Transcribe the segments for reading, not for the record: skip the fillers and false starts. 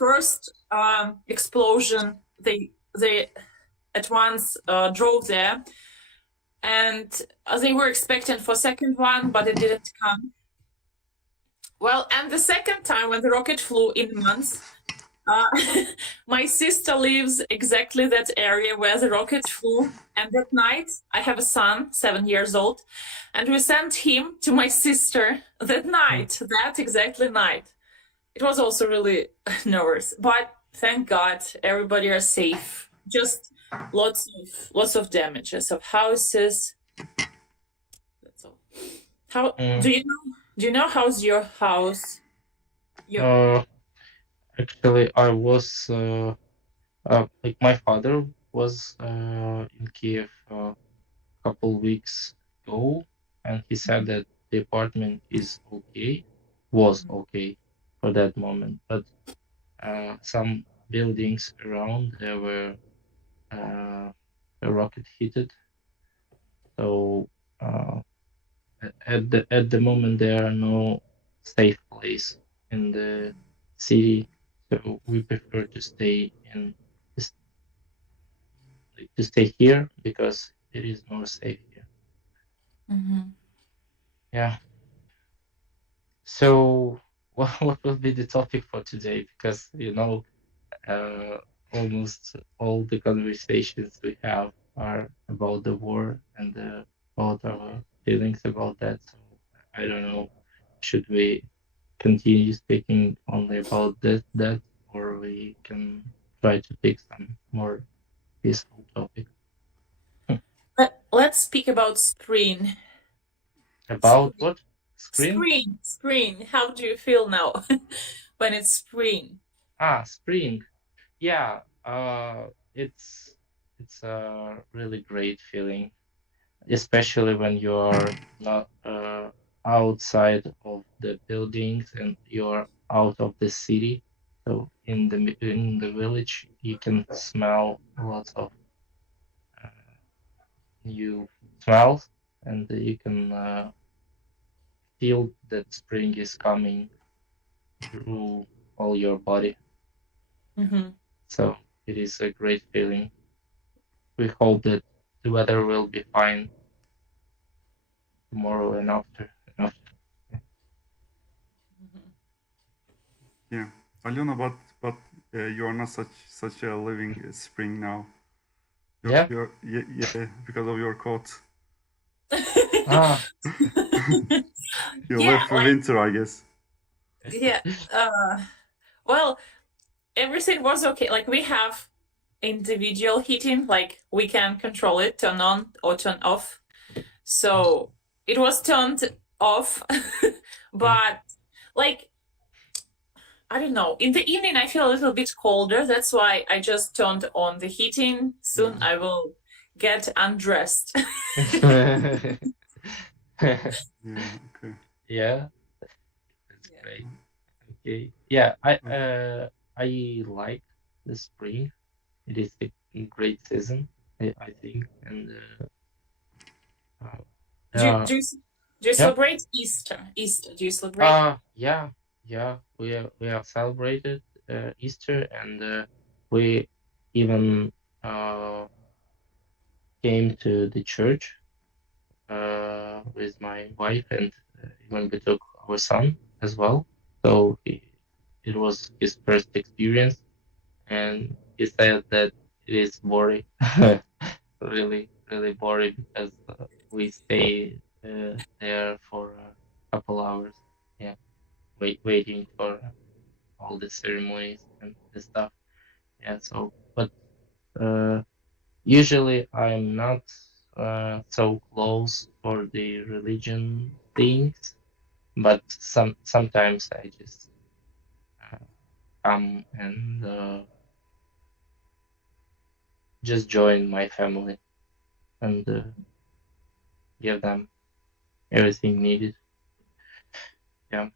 first explosion, they at once drove there, and they were expecting for second one, but it didn't come. Well, and the second time when the rocket flew in months, my sister lives exactly that area where the rocket flew. And that night, I have a son, 7 years old, and we sent him to my sister that night, that exactly night. It was also really nervous, but thank God everybody are safe. Just lots of damages of houses. That's all. How do you know how's your house? Actually, I was like my father was in Kiev a couple weeks ago, and he said that the apartment is okay, was okay for that moment, but some buildings around there were rocket heated. So at the moment there are no safe place in the city, so we prefer to stay in to stay here because it is more safe here. Yeah. So what will be the topic for today? Because uh, almost all the conversations we have are about the war and about our feelings about that. So I don't know, should we continue speaking only about that, or we can try to pick some more peaceful topic. Let's speak about spring. About what? Screen? Spring. How do you feel now when it's spring? Spring. Yeah, it's a really great feeling, especially when you're not outside of the buildings and you're out of the city. So in the village, you can smell lots of new smells, and you can feel that spring is coming through all your body. So it is a great feeling. We hope that the weather will be fine tomorrow and after. Yeah, Alona, but you are not such a living spring now. Yeah. Yeah, because of your coat. Ah. You live for winter, I guess. Yeah. Well, everything was okay. Like we have individual heating, like we can control it, turn on or turn off. So it was turned off, but like I don't know. In the evening, I feel a little bit colder. That's why I just turned on the heating. Soon I will get undressed. Yeah, okay. Yeah, that's great. Okay. Yeah, I like the spring. It is a great season, I think, and Do you celebrate Easter? Do you celebrate? yeah, we have celebrated Easter, and we even came to the church with my wife, and even we took our son as well. So it was his first experience, and he said that it is boring, really, really boring because we stay there for a couple hours, yeah, waiting for all the ceremonies and the stuff. Yeah, so but usually I'm not so close for the religion things, but sometimes I just come and just join my family and give them everything needed. Yeah.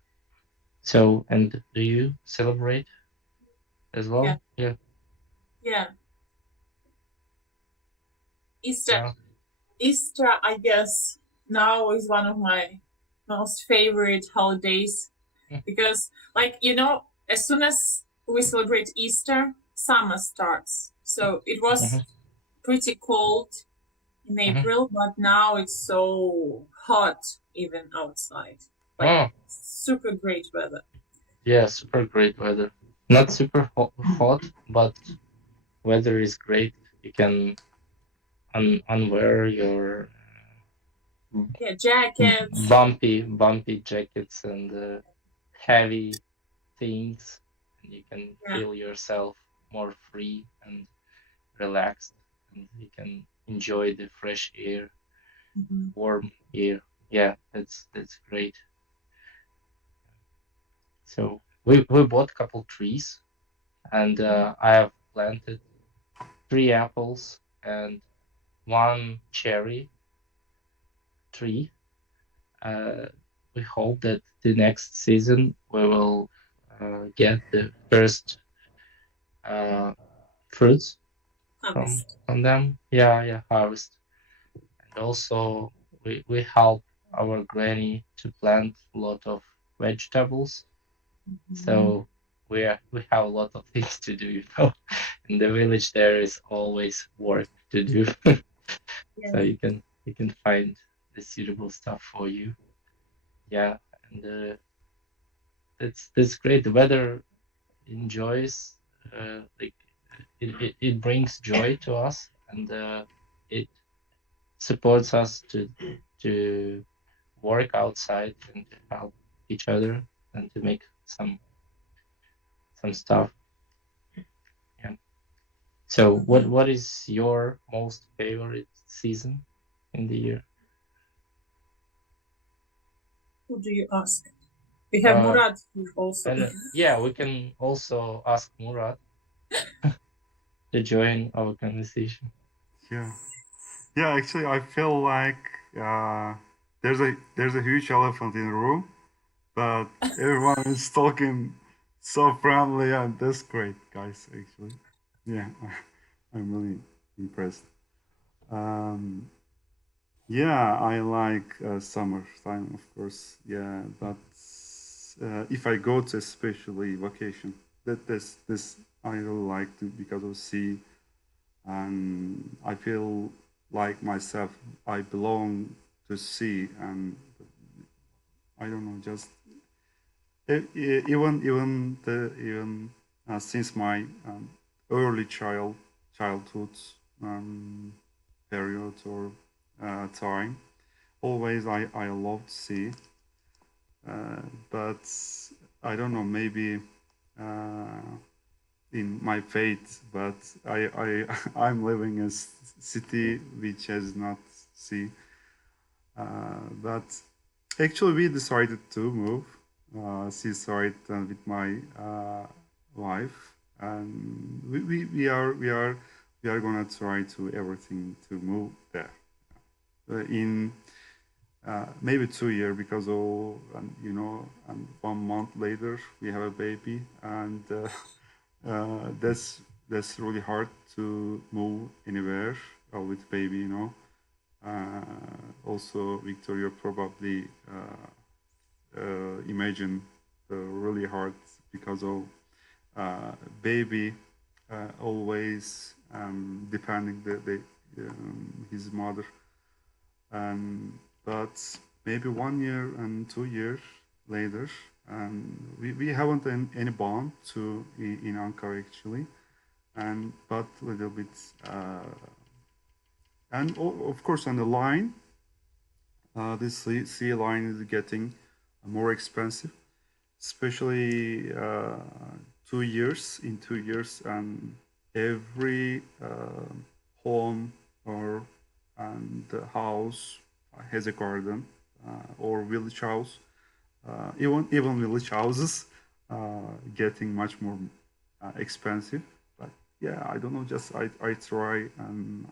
So, and do you celebrate as well? Yeah. Yeah. Easter, I guess, now is one of my most favorite holidays because, like, as soon as we celebrate Easter, summer starts. So it was pretty cold in April, but now it's so hot even outside. Like Oh, super great weather. yeah, super great weather. Not super hot, but weather is great. You can unwear your Yeah, jackets. bumpy jackets and heavy things, and you can Yeah. feel yourself more free and relaxed, and you can enjoy the fresh air, Mhm. warm air. Yeah, that's great. So we bought a couple trees, and I have planted 3 apples and 1 cherry tree. Uh, we hope that the next season we will get the first uh, fruits Harvest. from them. Yeah, harvest. And also we help our granny to plant a lot of vegetables. So we have a lot of things to do, you know. In the village there is always work to do. So Yeah. you can find the suitable stuff for you. Yeah, and that's great. The weather enjoys like it brings joy to us, and it supports us to work outside and to help each other and to make some stuff. Yeah. So what is your most favorite season in the year? Who do you ask? We have Uh, Murad here also. and yeah, we can also ask Murat to join our conversation. Yeah. Yeah, actually, I feel like there's a huge elephant in the room, but everyone is talking so friendly, and that's great, guys. Actually, yeah, I'm really impressed. Um, yeah, I like summertime, of course. Yeah, but if I go to especially vacation, this I really like to because of sea, and I feel like myself. I belong to sea, and I don't know, just even since my early childhood um, period or time, always I loved sea, but I don't know, maybe in my fate, but I'm living in a city which has not sea. But actually, we decided to move seaside with my wife, and we are gonna try to everything to move there in maybe 2 years because of and 1 month later we have a baby, and that's really hard to move anywhere with baby, you know. Also, Victoria probably imagine really hard because of baby always depending his mother, and but maybe 1 year and 2 years later, and we haven't any bond to in Ankara actually, and but a little bit and of course on the line this sea line is getting more expensive, especially 2 years. In 2 years, and every home or and the house has a garden or village house. Even village houses getting much more expensive. But yeah, I don't know. Just I try, and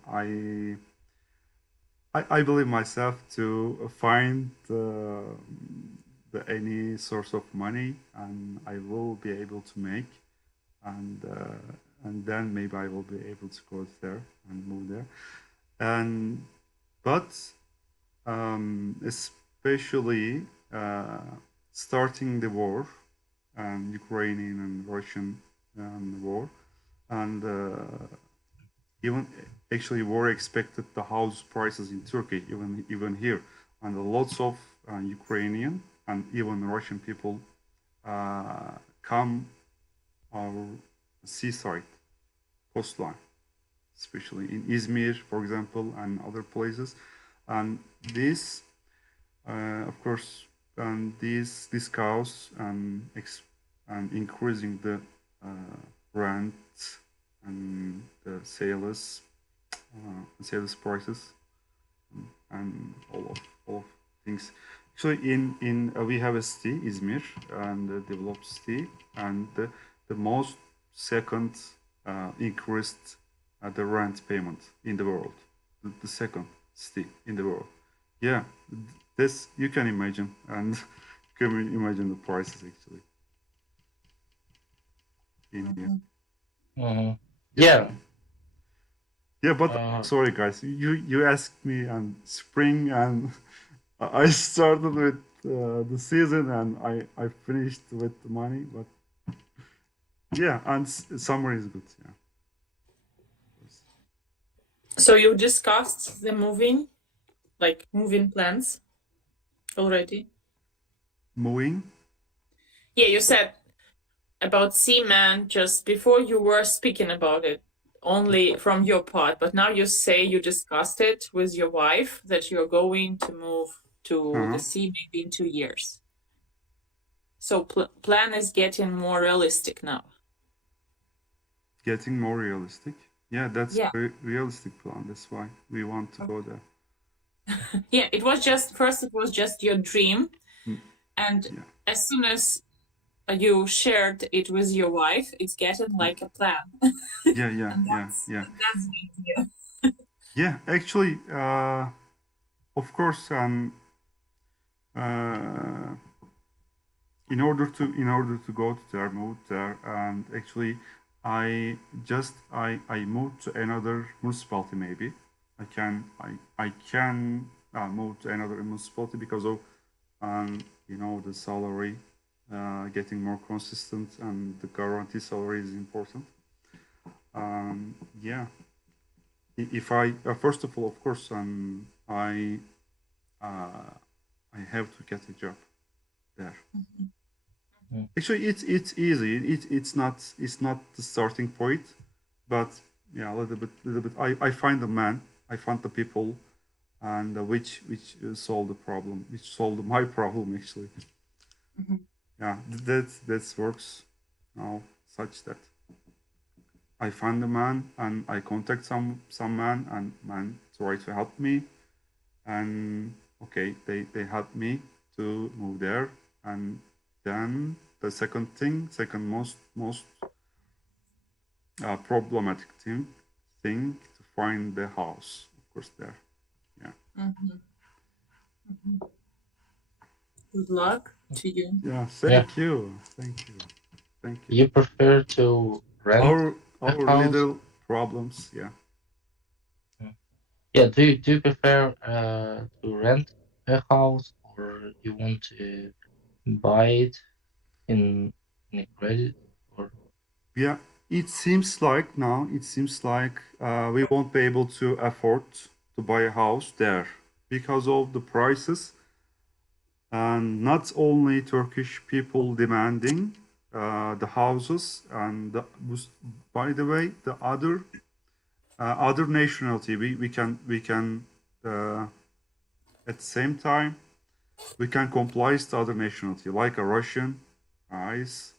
I believe myself to find any source of money, and I will be able to make, and then maybe I will be able to go there and move there. And but especially starting the war and Ukrainian and Russian. war, and even actually war expected the house prices in Turkey, even here, and lots of Ukrainian and even Russian people come our seaside coastline, especially in Izmir, for example, and other places. And this, of course, and this cause and increasing the rent and the sales prices and all of things. Actually, in we have a city, Izmir, and a developed city, and the most second increased the rent payment in the world, the second city in the world. Yeah, this you can imagine, and you can imagine the prices actually in here. Mhm. Yeah. Yeah, but Uh, sorry guys, you asked me and spring and I started with the season and I finished with the money, but yeah, and summer is good. Yeah, So you discussed the moving, like moving plans already? moving. Yeah, you said about Seaman just before you were speaking about it, only from your part, but now you say you discussed it with your wife that you're going to move to the sea maybe in 2 years. So plan is getting more realistic now. Getting more realistic. Yeah, that's Yeah. a realistic plan. That's why we want to go there. Yeah, it was just your dream. And Yeah. as soon as you shared it with your wife, it's getting like a plan. Yeah. And that's the idea. Yeah, actually, of course, uh, in order to go to there, move there, and actually, I moved to another municipality. Maybe I can move to another municipality because of the salary, getting more consistent, and the guarantee salary is important. Yeah, if I first of all, of course, I have to get a job there. Actually, it's easy. It's not the starting point, but yeah, a little bit. I find the man. I find the people, and which solve the problem, which solved my problem actually. Yeah, that works now such that I find a man and I contact some man and man try to help me, and okay, they help me to move there, and then the second most problematic thing to find the house, of course, there. Yeah. Good luck to you. Yeah. yeah. Thank you. Thank you. Thank you. You prefer to rent Our a our house? little problems. Yeah. Yeah. Do you prefer to rent a house, or you want to buy it in a credit? Or Yeah. It seems like we won't be able to afford to buy a house there because of the prices, and not only Turkish people demanding the houses, and by the way, the other nationality, we can at the same time we can comply to other nationality like a Russian, guys,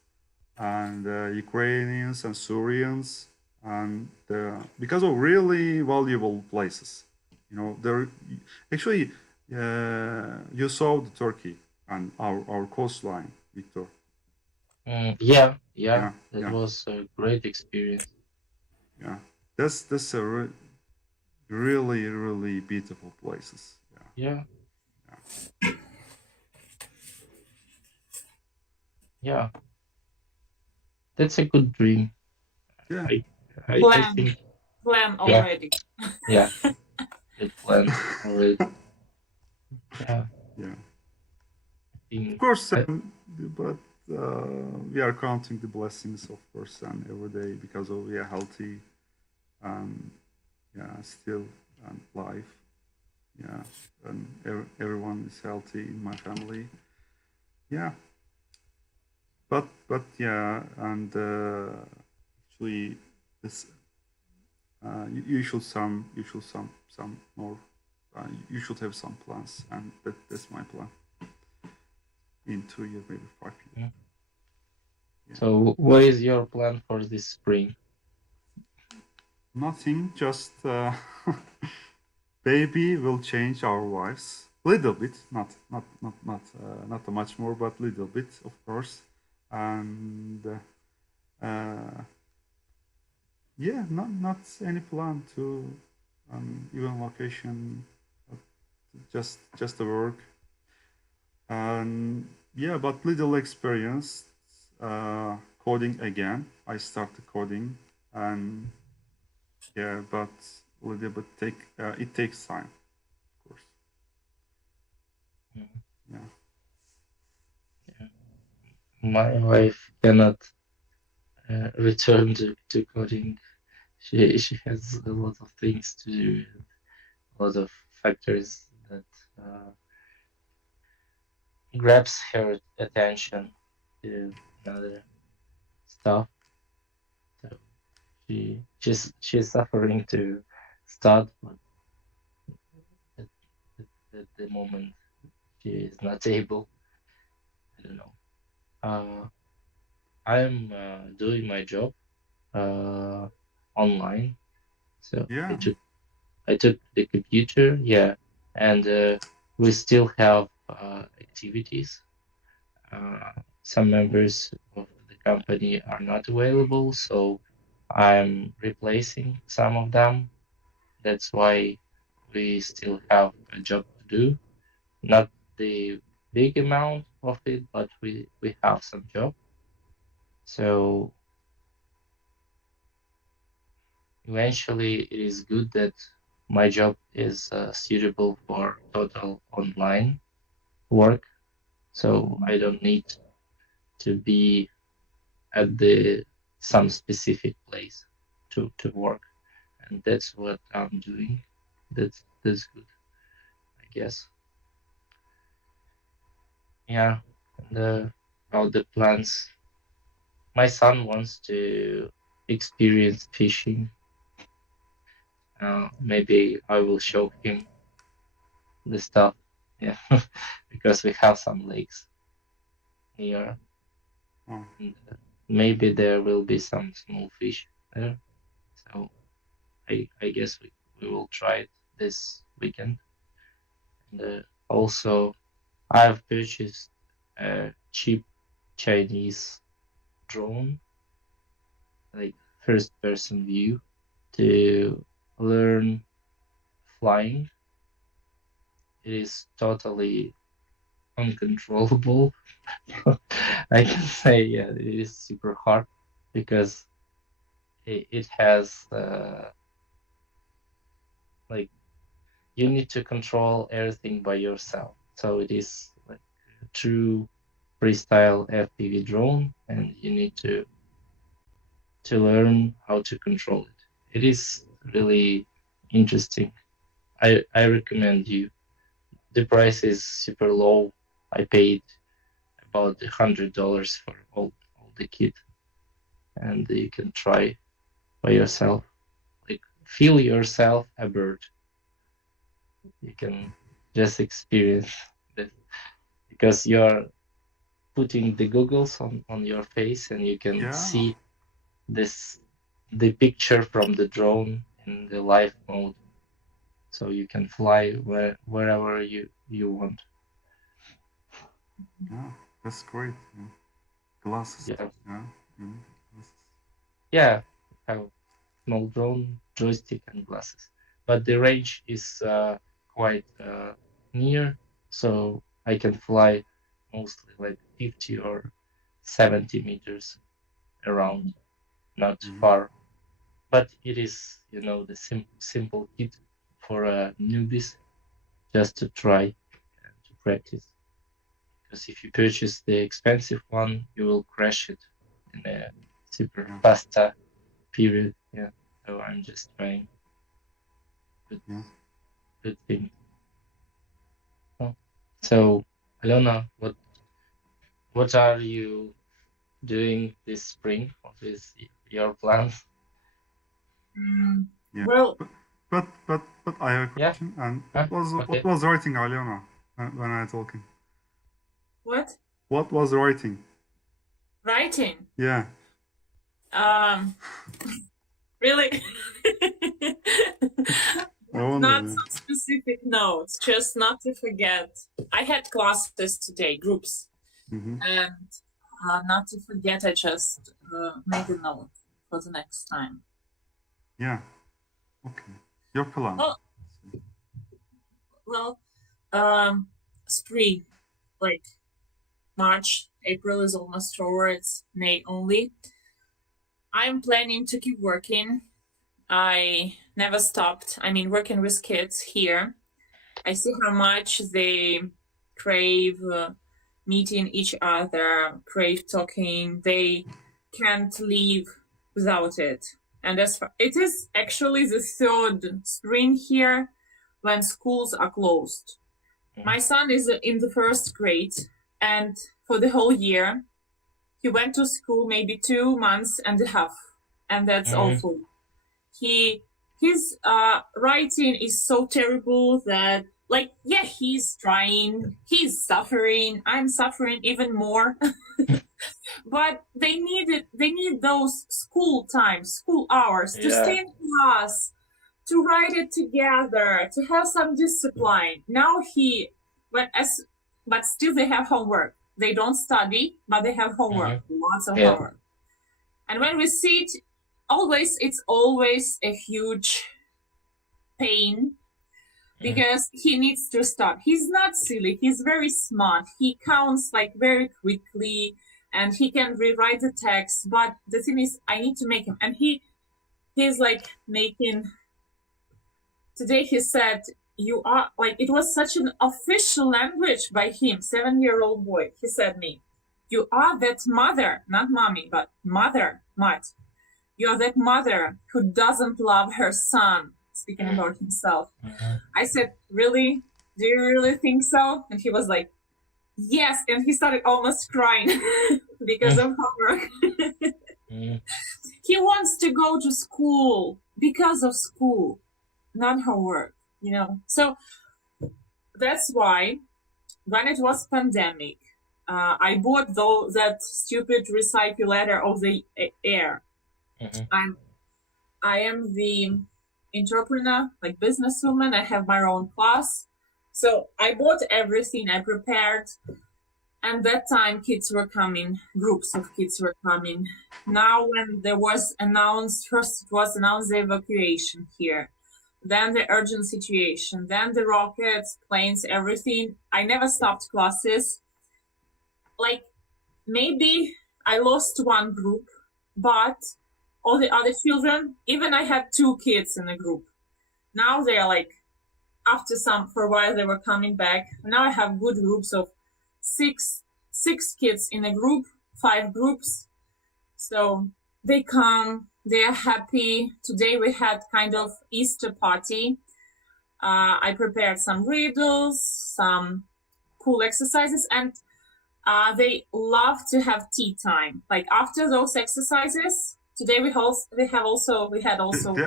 and Ukrainians and Syrians, and because of really valuable places. There actually you saw the Turkey and our coastline, Victor. yeah, Yeah, that yeah, was a great experience. yeah. That's a really really beautiful places. Yeah, yeah, that's a good dream. Yeah, I I Plan, think plan yeah, already. yeah, the plan already. Yeah, yeah. I Of think course, I, but we are counting the blessings, of course, and every day because of we are healthy and yeah, still and life. Yeah, and everyone is healthy in my family. Yeah, but yeah, and actually, this you should some more. You should have some plans, and that's my plan in 2 years, maybe 5 years. Mm. Yeah. So, what is your plan for this spring? Nothing, just baby will change our lives little bit, not much more, but little bit, of course, and yeah, not any plan to even location, just the work, and yeah, but little experience coding again. I started coding, and yeah, but little bit it takes time, of course. Mm. Yeah. Yeah. My wife cannot return to coding. She has a lot of things to do, a lot of factors that grabs her attention to another stuff. So she's suffering to start, but at, at the moment she is not able. I don't know. I'm doing my job uh, online, so Yeah. I took the computer, yeah, and we still have activities. Some members of the company are not available, so I'm replacing some of them. That's why we still have a job to do. Not the big amount of it, but we have some job. So eventually, it is good that my job is suitable for total online work. So I don't need to be at the some specific place to work, and that's what I'm doing. That's good, I guess. Yeah, and about the plans, my son wants to experience fishing. Maybe I will show him the stuff. Yeah, because we have some lakes here, Oh, and maybe there will be some small fish there. So I guess we will try it this weekend. And also, I've purchased a cheap Chinese drone, like first person view, to learn flying. It is totally uncontrollable. I can say, yeah, it is super hard because it has like you need to control everything by yourself. So it is like a true freestyle FPV drone, and you need to learn how to control it. It is really interesting. I recommend you. The price is super low. I paid about $100 for all the kit, and you can try by yourself. Like feel yourself a bird. You can just experience that because you're putting the goggles on your face and you can yeah. see this the picture from the drone in the live mode, so you can fly wherever you want. Yeah, that's great. Yeah. Glasses. Yeah, Yeah. Mm, glasses. yeah, have small drone, joystick, and glasses, but the range is quite near, so I can fly mostly like 50 or 70 meters around, not Mhm. far. But it is, the simple kit for newbies just to try and to practice because if you purchase the expensive one, you will crash it in a super Yeah. fast period. Yeah, so I'm just trying good things. Oh. So, Alona, what are you doing this spring? What is your plans? Yeah. Well, But I have a Yeah. question. And Huh? what Okay. was writing, Aliona, when I talking? what? What was writing? Writing. Yeah. Really? I wonder. Not Yeah. some specific notes, just not to forget. I had classes today, groups, Mm-hmm. and not to forget, I just made a note for the next time. Yeah. Okay. Your plan. Well, spring, like March, April is almost over. It's May only. I'm planning to keep working. I never stopped. I mean, working with kids here. I see how much they crave meeting each other, crave talking. They can't live without it. And it is actually the third spring here when schools are closed. My son is in the first grade, and for the whole year, he went to school maybe 2 months and a half, and that's awful. His writing is so terrible that, like, yeah, he's trying, he's suffering, I'm suffering even more. But they need those school times, school hours to stay in class, to write it together, to have some discipline. Now but still they have homework. They don't study, but they have homework, lots of homework. And when we see it, it's always a huge pain because he needs to stop. He's not silly. He's very smart. He counts like very quickly and he can rewrite the text. But the thing is, I need to make him. And he's like making, today he said, you are like, it was such an official language by him, 7-year-old boy. He said me, you are that mother, not mommy, but mother, Mat. You are that mother who doesn't love her son, speaking about himself. I said, really? Do you really think so? And he was like, yes. And he started almost crying because of homework. He wants to go to school because of school, not homework, So that's why when it was pandemic, I bought that stupid recyclator of the air. I am the entrepreneur, like businesswoman. I have my own class. So I bought everything, I prepared. And that time kids were coming, groups of kids were coming. Now when there was announced, first it was announced the evacuation here, then the urgent situation, then the rockets, planes, everything. I never stopped classes. Like maybe I lost one group, but all the other children, even I had 2 kids in the group. Now they're like, for a while they were coming back. Now I have good groups of six kids in a group, 5 groups. So they come, they are happy. Today we had kind of Easter party. I prepared some riddles, some cool exercises, and they love to have tea time. Like after those exercises, today we had also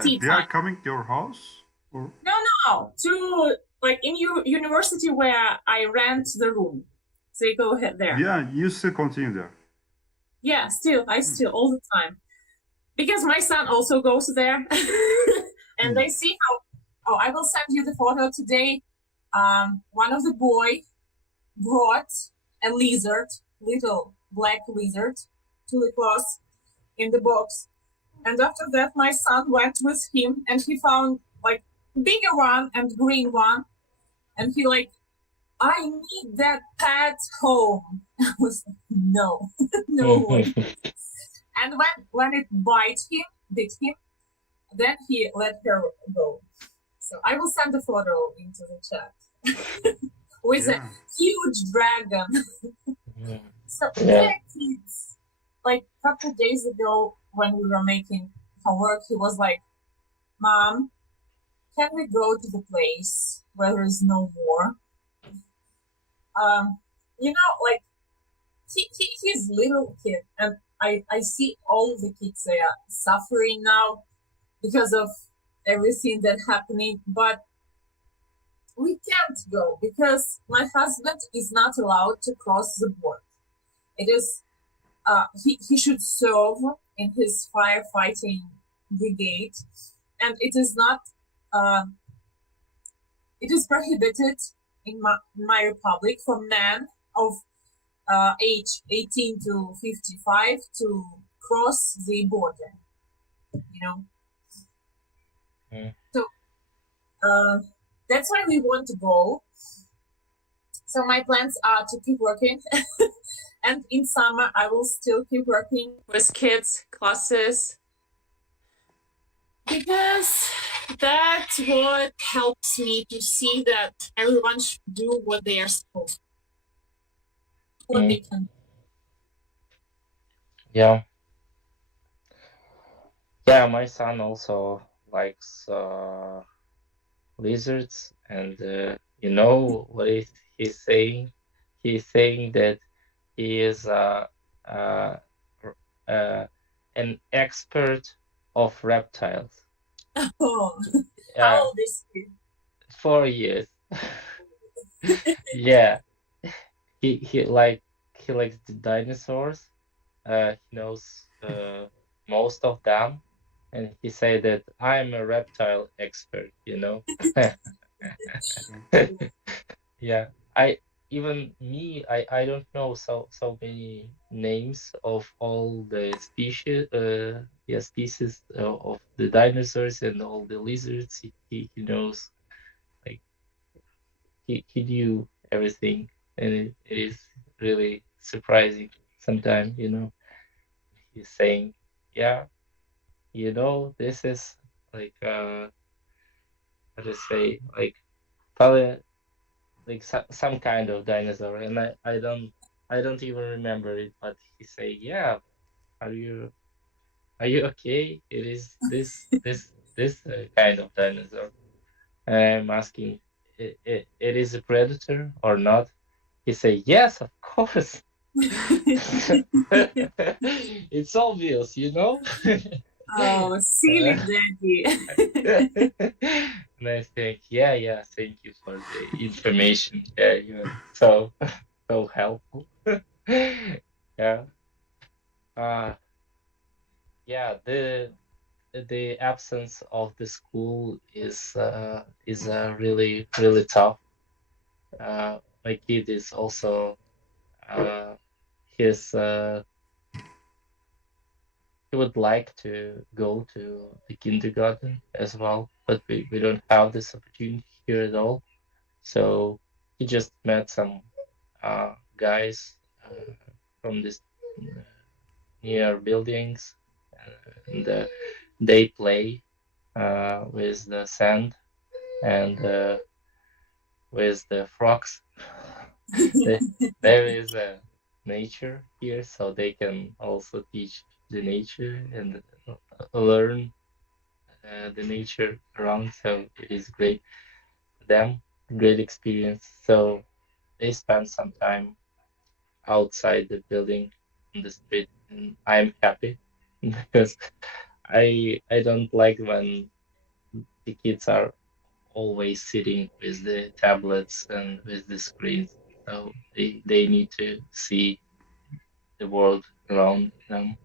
tea time. They are coming to your house? Or? No, to like in university where I rent the room. They go ahead there. Yeah, you still continue there. Yeah, I still all the time. Because my son also goes there. And they see I will send you the photo today. One of the boy brought a lizard, little black lizard, to the class in the box. And after that, my son went with him and he found like bigger one and green one. And he like, I need that pet home. I was like, no, no way. And when it bit him, then he let her go. So I will send the photo into the chat. with a Yeah. huge dragon. Mm. So Yeah. they're kids. Like a couple days ago, when we were making homework, he was like, "Mom, can we go to the place where there is no war?" Um, like he's little kid, and I see all the kids they are suffering now because of everything that happening, but we can't go because my husband is not allowed to cross the border. It is he should serve in his firefighting brigade, and uh, it is prohibited in my republic for men of age 18 to 55 to cross the border. You know, Mm. so uh, that's why we want to go. So my plans are to keep working, and in summer I will still keep working with kids classes because that's what helps me to see that everyone should do what they are supposed to, what Mm. they can. Yeah. Yeah, my son also likes lizards, and you know what he's saying? He's saying that he is uh, r- uh, an expert of reptiles. Oh, how Yeah, old is he? 4 years. Yeah, he he likes the dinosaurs. He knows most of them, and he said that I'm a reptile expert, you know. Yeah, I even me, I don't know so many names of all the species, yeah, species of the dinosaurs and all the lizards. He knows, like he knew everything, and it is really surprising sometimes, you know. He's saying, yeah, you know, this is like how to say, like probably like some kind of dinosaur, and I don't even remember it, but he say, yeah, are you okay? It is this kind of dinosaur. And I'm asking, it is a predator or not? He say, yes, of course. It's obvious, you know. Oh, silly Uh, daddy. and I think, yeah, yeah, thank you for the information. Yeah, you're so so helpful. Yeah. Uh yeah, the absence of the school is really really tough. My kid is also uh his he would like to go to the kindergarten as well, but we don't have this opportunity here at all. So he just met some guys from this near buildings, and they play with the sand and with the frogs. There is a nature here, so they can also teach the nature and learn the nature around. So it is great for them, great experience. So they spend some time outside the building on the street, and I'm happy because I don't like when the kids are always sitting with the tablets and with the screens. So they need to see the world around them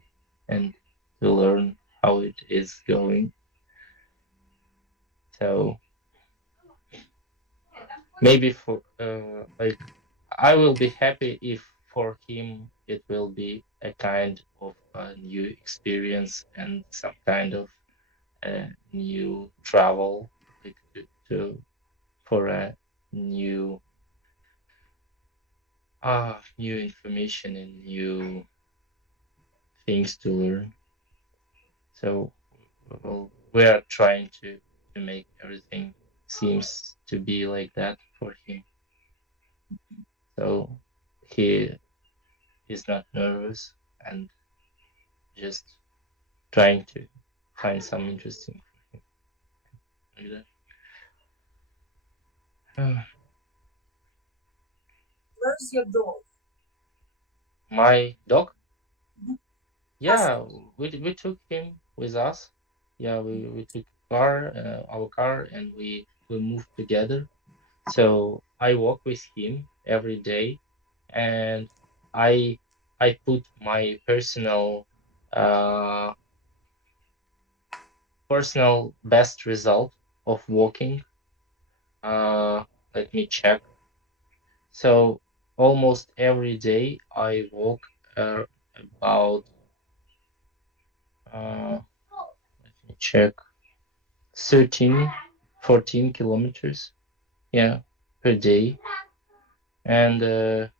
and to learn how it is going. So maybe for like I will be happy if for him it will be a kind of a new experience and some kind of new travel, like to for a new new information and new things to learn. So well, we are trying to make everything seems to be like that for him. So he is not nervous and just trying to find some interesting like that. Where's your dog? My dog? Mhm. Yeah, we took him with us. Yeah, we took our car, and we moved together. So I walk with him every day, and I I put my uh personal best result of walking. Uh, Let me check. So almost every day I walk about let me check 13, 14 kilometers, yeah, per day. And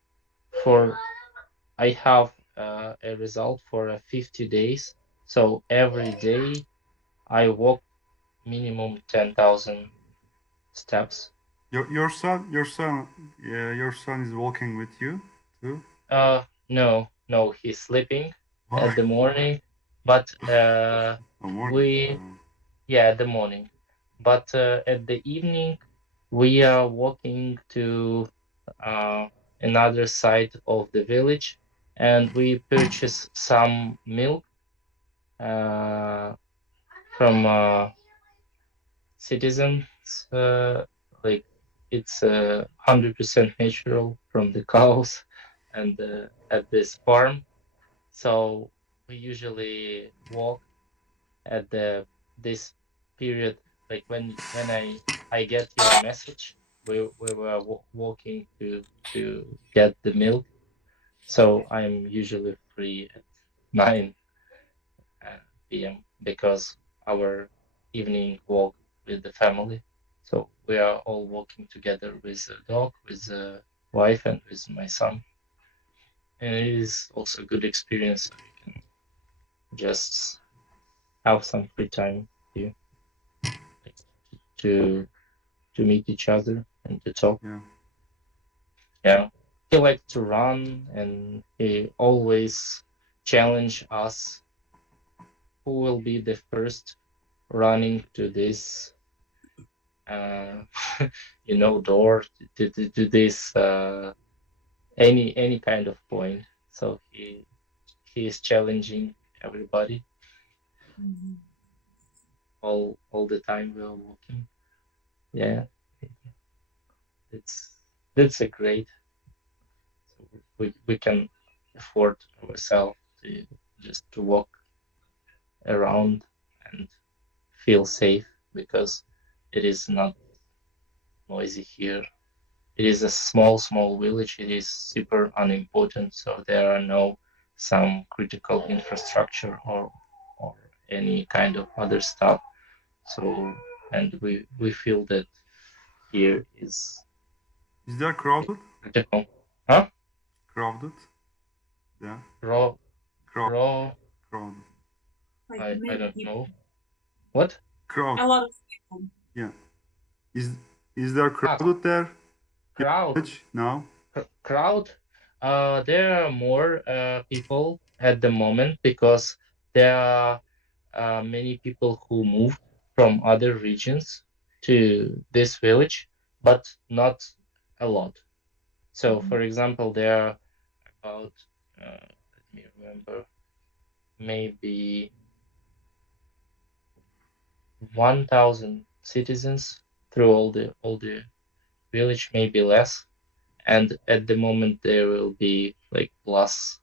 for I have a result for 50 days. So every day I walk minimum 10,000 steps. Your son is walking with you too. No, he's sleeping at Why? the morning, but Oh, morning. we, yeah, at the morning. But at the evening, we are walking to uh, another side of the village, and we purchase some milk uh, from citizens. Like it's 100% natural from the cows, and at this farm. So we usually walk at the this period, like when I get your message. We were walking to get the milk. So I'm usually free at 9 p.m. because our evening walk with the family. So we are all walking together with a dog, with a wife, and with my son. And it is also a good experience. So you can just have some free time to like, to to meet each other and to talk. Yeah. Yeah, he likes to run, and he always challenge us who will be the first running to this uh, door to this any kind of point. So he is challenging everybody Mhm. all the time we are walking. Yeah, it's that's a great. So we can afford ourselves to just to walk around and feel safe because it is not noisy here. It is a small village. It is super unimportant, so there are no some critical infrastructure or any kind of other stuff. So and we feel that here is Is there crowded? critical. Huh? Crowded? Yeah. Raw, Crowd. raw. Crowded. Like I many don't people, know what. Crowd. a lot of people. Yeah. Is is there Ah, crowded there? crowd. Village? No. Crowd. There are more people at the moment because there are many people who moved from other regions to this village, but not a lot. So, Mhm. for example, there are about let me remember, maybe 1,000 citizens through all the village, maybe less. And at the moment, there will be like plus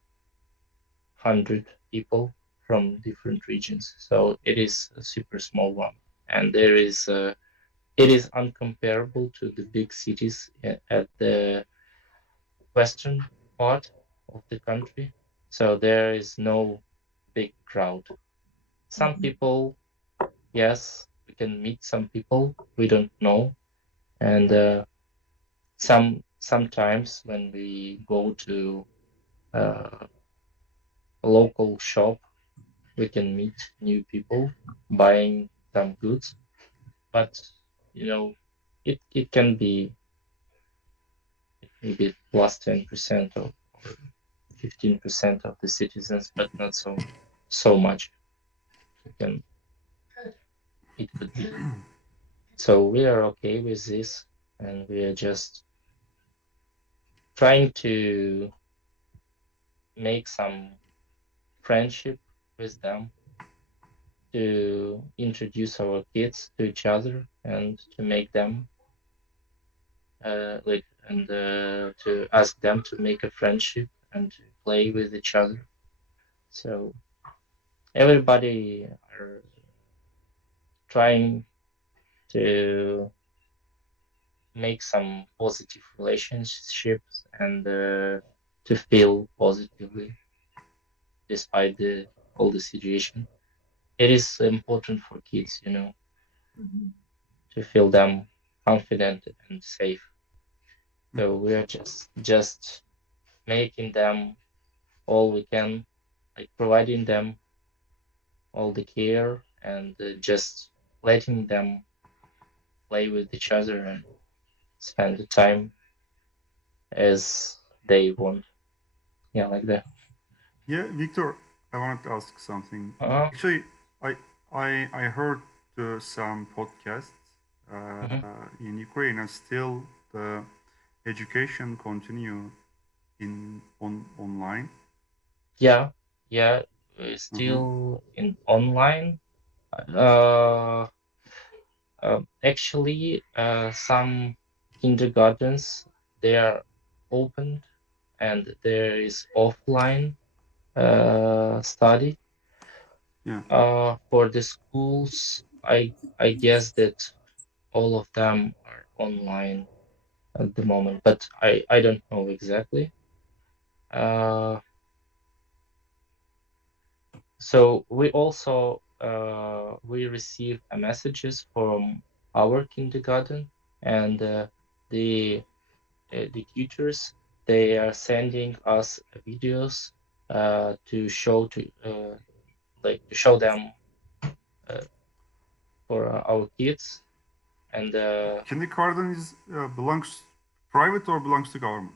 100 people from different regions. So it is a super small one, and it is uncomparable to the big cities at the western part of the country. So there is no big crowd. Some Mhm. people, yes, we can meet some people we don't know, and sometimes when we go to a local shop, we can meet new people buying some goods. But you know, it can be maybe plus 10% or 15% of the citizens, but not so much. It could be. So we are okay with this, and we are just trying to make some friendship with them, to introduce our kids to each other, and to make them to ask them to make a friendship and to play with each other. So everybody are trying to make some positive relationships and to feel positively despite all the situation. It is important for kids, Mhm. to feel them confident and safe. So we are just making them all we can, like providing them all the care and just letting them play with each other and spend the time as they want. Yeah, like that. Yeah, Victor, I wanted to ask something. Uh-huh. Actually, I I heard some podcasts Mhm. in Ukraine, and still the education continue in online. Yeah, yeah, we're Uh-huh. still in online. Uh, Actually, some kindergartens they are opened and there is offline study. Yeah, For the schools, I guess that all of them are online at the moment, but I don't know exactly. Uh, so we also we receive messages from our kindergarten, and the the tutors they are sending us videos to show to show them uh, for our kids, and kindergarten is belongs private or belongs to government?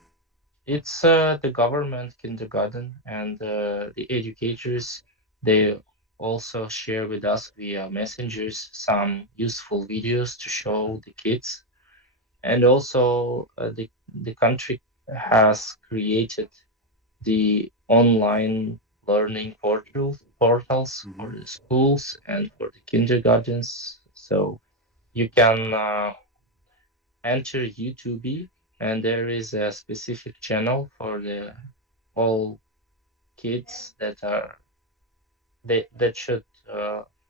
it's the government kindergarten, and the educators they also share with us via messengers some useful videos to show the kids, and also the country has created the online learning portals for Mm-hmm. the schools and for the kindergartens. So you can enter YouTube, and there is a specific channel for the all kids that should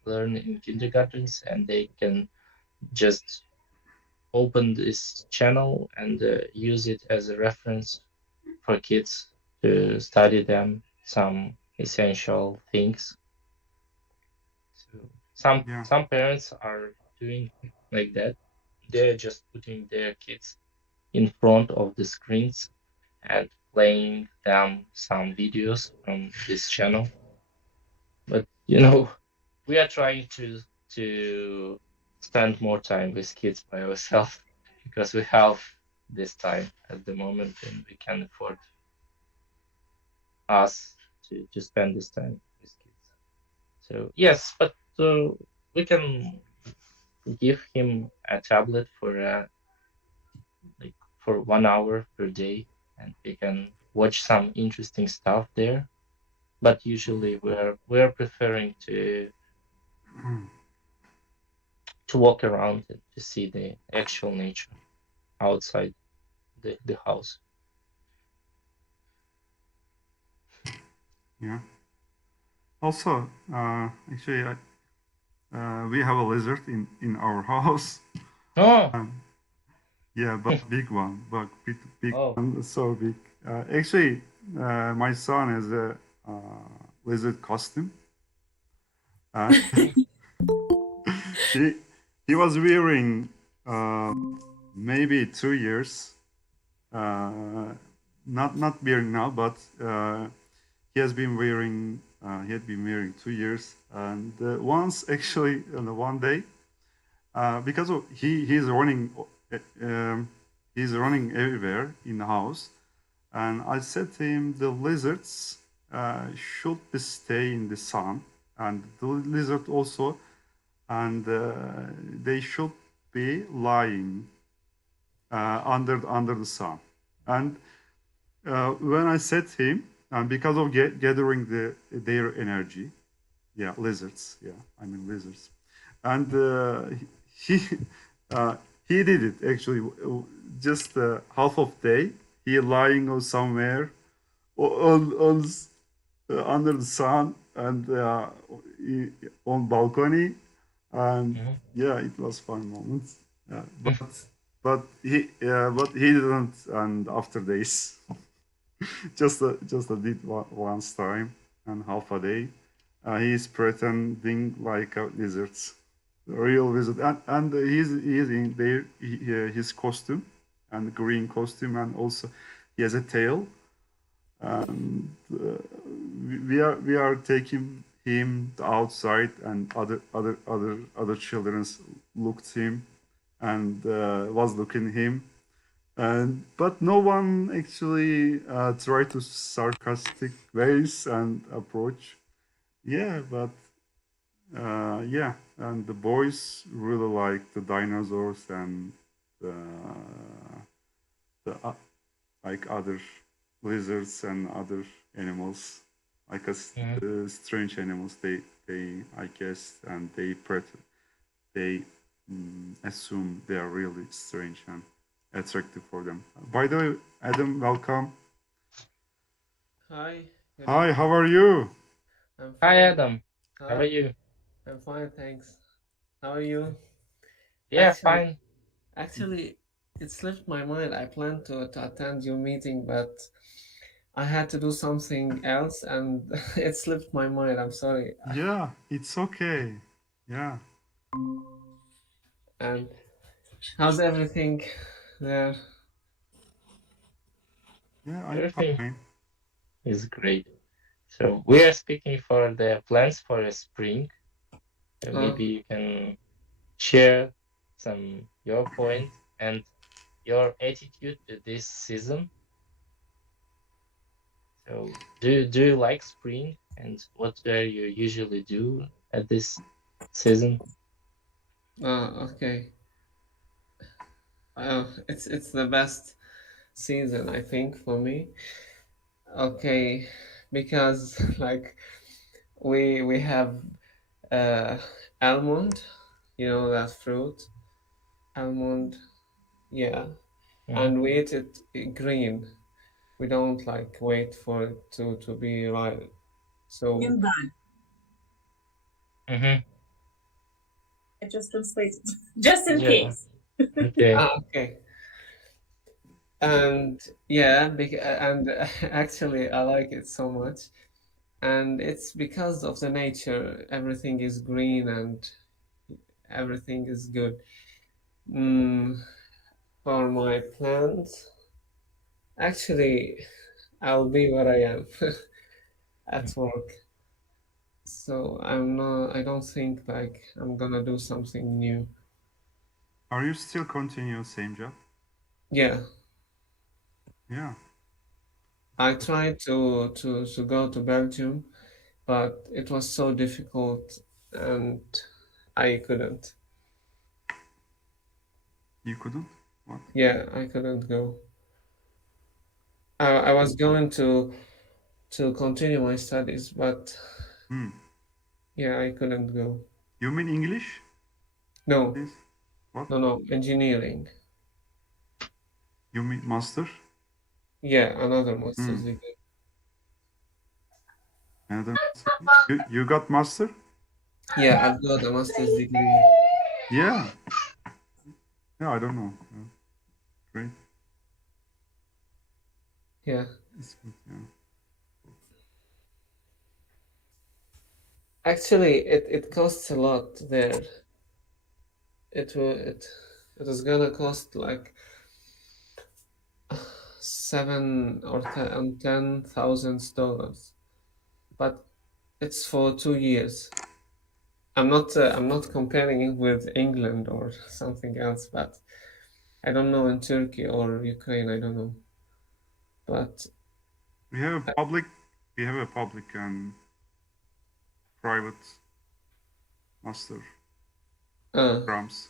learn in kindergartens, and they can just open this channel and use it as a reference for kids to study them some essential things. So Yeah, some parents are doing like that. They're just putting their kids in front of the screens and playing them some videos from this channel. But we are trying to spend more time with kids by ourselves because we have this time at the moment and we can afford us to spend this time with kids. So yes, but we can give him a tablet for like for 1 hour per day, and we can watch some interesting stuff there. But usually we're preferring to walk around and to see the actual nature outside the house. yeah. Also, actually, we have a lizard in our house. Oh, Um, yeah, but big one, but big oh, one, so big. Actually, my son has a lizard costume. Uh, mhm, he he was wearing maybe 2 years. Uh, not wearing now, but he had been wearing 2 years. And once actually on one day, because of, he's running. Um, He's running everywhere in the house. And I said to him, the lizards should stay in the sun, and the lizard also, and they should be lying under the sun. And when I said to him, and because of gathering their energy, yeah, lizards, yeah, I mean lizards, and he he did it actually. Just half of day, he lying on somewhere under the sun and on balcony, and Mhm. yeah, it was fun moments. Yeah, but he didn't, and after days, just a did once time and half a day. He is pretending like a lizard, a real lizard, and he's in there his costume and green costume, and also he has a tail, and we are taking him outside, and other children looked him and was looking him, and but no one actually tried to sarcastic ways and approach. Yeah, but yeah, and the boys really like the dinosaurs and the, the like other lizards and other animals, like Mhm. strange animals. They I guess, and they assume they are really strange and attractive for them. By the way, Adam, welcome. Hi, good Hi, how evening. are you? I'm Hi fine. Adam, how are Hi, you? I'm fine, thanks. How are you? Yeah, Actually, fine. actually, it slipped my mind. I planned to attend your meeting, but I had to do something else, and it slipped my mind. I'm sorry. Yeah, it's okay. Yeah, And how's everything there? yeah, I'm Everything fine. is great. So we are speaking for the plans for a spring. So Oh, maybe you can share some your point and your attitude to this season. So do you like spring and what do you usually do at this season? okay. It's the best season, I think, for me. Okay, because like we have uh, almond, you know that fruit, almond, yeah, Mhm. and we eat it green. We don't like wait for it to be ripe. So Yundan. Mhm. I just translated. Just in Yeah. case. Okay. okay, and yeah, and actually I like it so much, and it's because of the nature. Everything is green and everything is good. Mm, for my plants, actually, I'll be where I am at work. So I don't think like I'm gonna do something new. Are you still continuing same job? Yeah, Yeah. I tried to go to Belgium, but it was so difficult and I couldn't. You couldn't? What? Yeah, I couldn't go. I was going to continue my studies, but Hmm. yeah, I couldn't go. You mean English? No, Please. What? no, engineering. You mean master? Yeah, another Hmm. master's degree. Another master? You got master? Yeah, I've got a master's degree. Yeah. Yeah, I don't know. Yeah, great. Yeah. It's good. Yeah. Actually, it costs a lot there. It will it is gonna cost like $7 or $10,000, but it's for 2 years. I'm not comparing it with England or something else, but I don't know in Turkey or Ukraine, I don't know. But We have a public and private master uh, programs.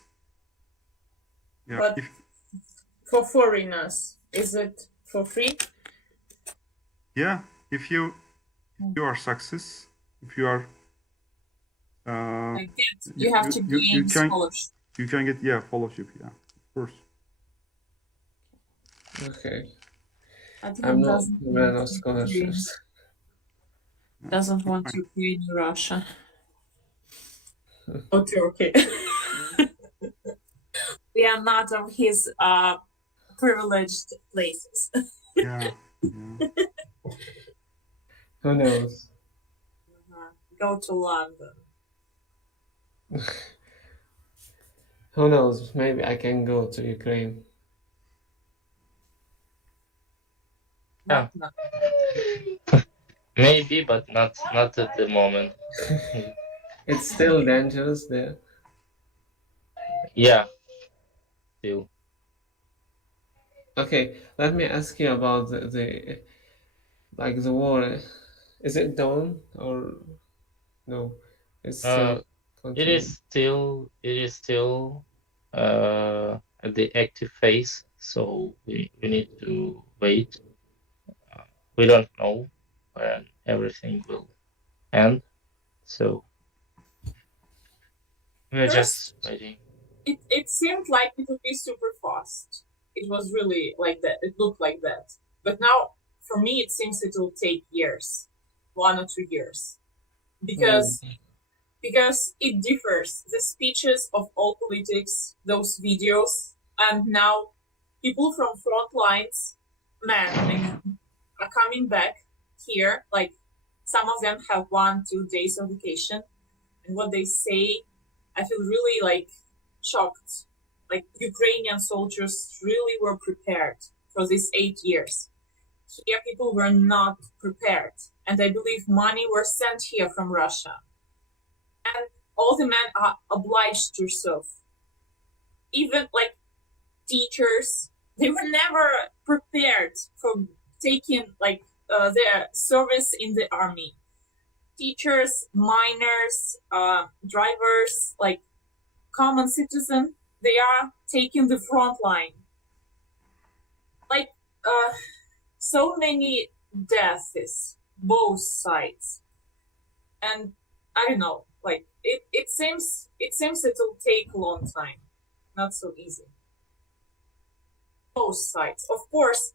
Yeah, But if for foreigners, is it for free? if you are success, if you are I guess you have to gain scholarship. you can get fellowship, of course. okay. I think I'm it not doesn't a want man of to scholarships. doesn't want to be in Russia or Turkey. We are not of his privileged places. Yeah, Who knows? Go to London. Who knows? Maybe I can go to Ukraine. Yeah. No. Maybe, but not at the moment. It's still dangerous there. Yeah, still. Okay, let me ask you about the like the war. Is it done or no? It's Uh, still it continuing. is still at the active phase, so we need to wait. We don't know when everything will end, so we're just First, waiting. it seemed like it would be super fast. It was really like that. It looked like that. But now, for me, it seems it will take years, 1 or 2 years, because it differs. The speeches of all politics, those videos, and now people from front lines, men, I mean, are coming back here. Like some of them have 1, 2 days of vacation, and what they say, I feel really like shocked. Like Ukrainian soldiers really were prepared for these 8 years. Here, people were not prepared, and I believe money were sent here from Russia, and all the men are obliged to serve. Even like teachers, they were never prepared for taking like their service in the army. Teachers, miners, drivers, like common citizen, they are taking the front line. Like so many deaths, both sides, and I don't know. Like it seems it'll take a long time, not so easy. Both sides, of course.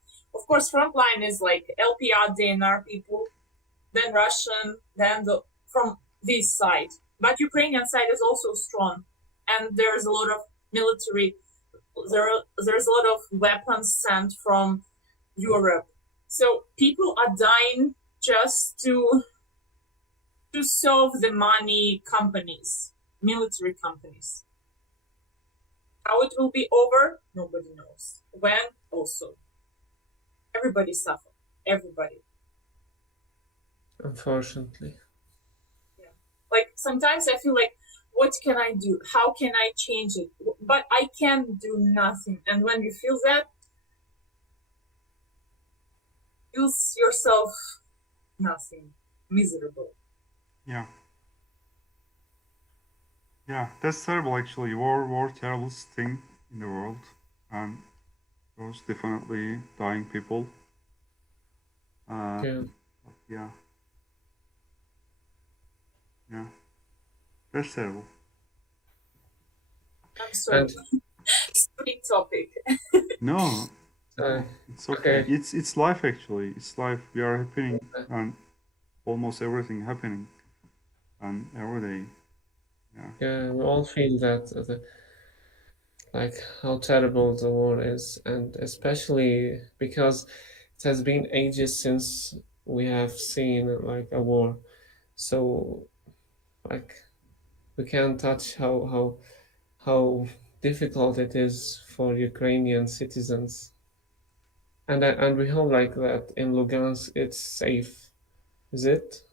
Frontline is like LPR, DNR people, then Russian, then from this side. But Ukrainian side is also strong, and there's a lot of military. There's a lot of weapons sent from Europe, so people are dying just to serve the money companies, military companies. How it will be over, nobody knows. When, also. Everybody suffer. Everybody. Unfortunately. Yeah. Like sometimes I feel like, what can I do? How can I change it? But I can do nothing. And when you feel that, you feel yourself nothing, miserable. Yeah. Yeah, that's terrible actually. War terriblest thing in the world. And there's definitely dying people. Yeah. Yeah. Yeah. That's terrible. I'm sorry. And Sweet topic. No, uh, it's okay. okay. It's life actually. It's life. We are happening and almost everything happening and every day. Yeah, we all feel that like how terrible the war is, and especially because it has been ages since we have seen like a war. So like we can't touch how difficult it is for Ukrainian citizens. And we hope like that in Lugansk it's safe. Is it?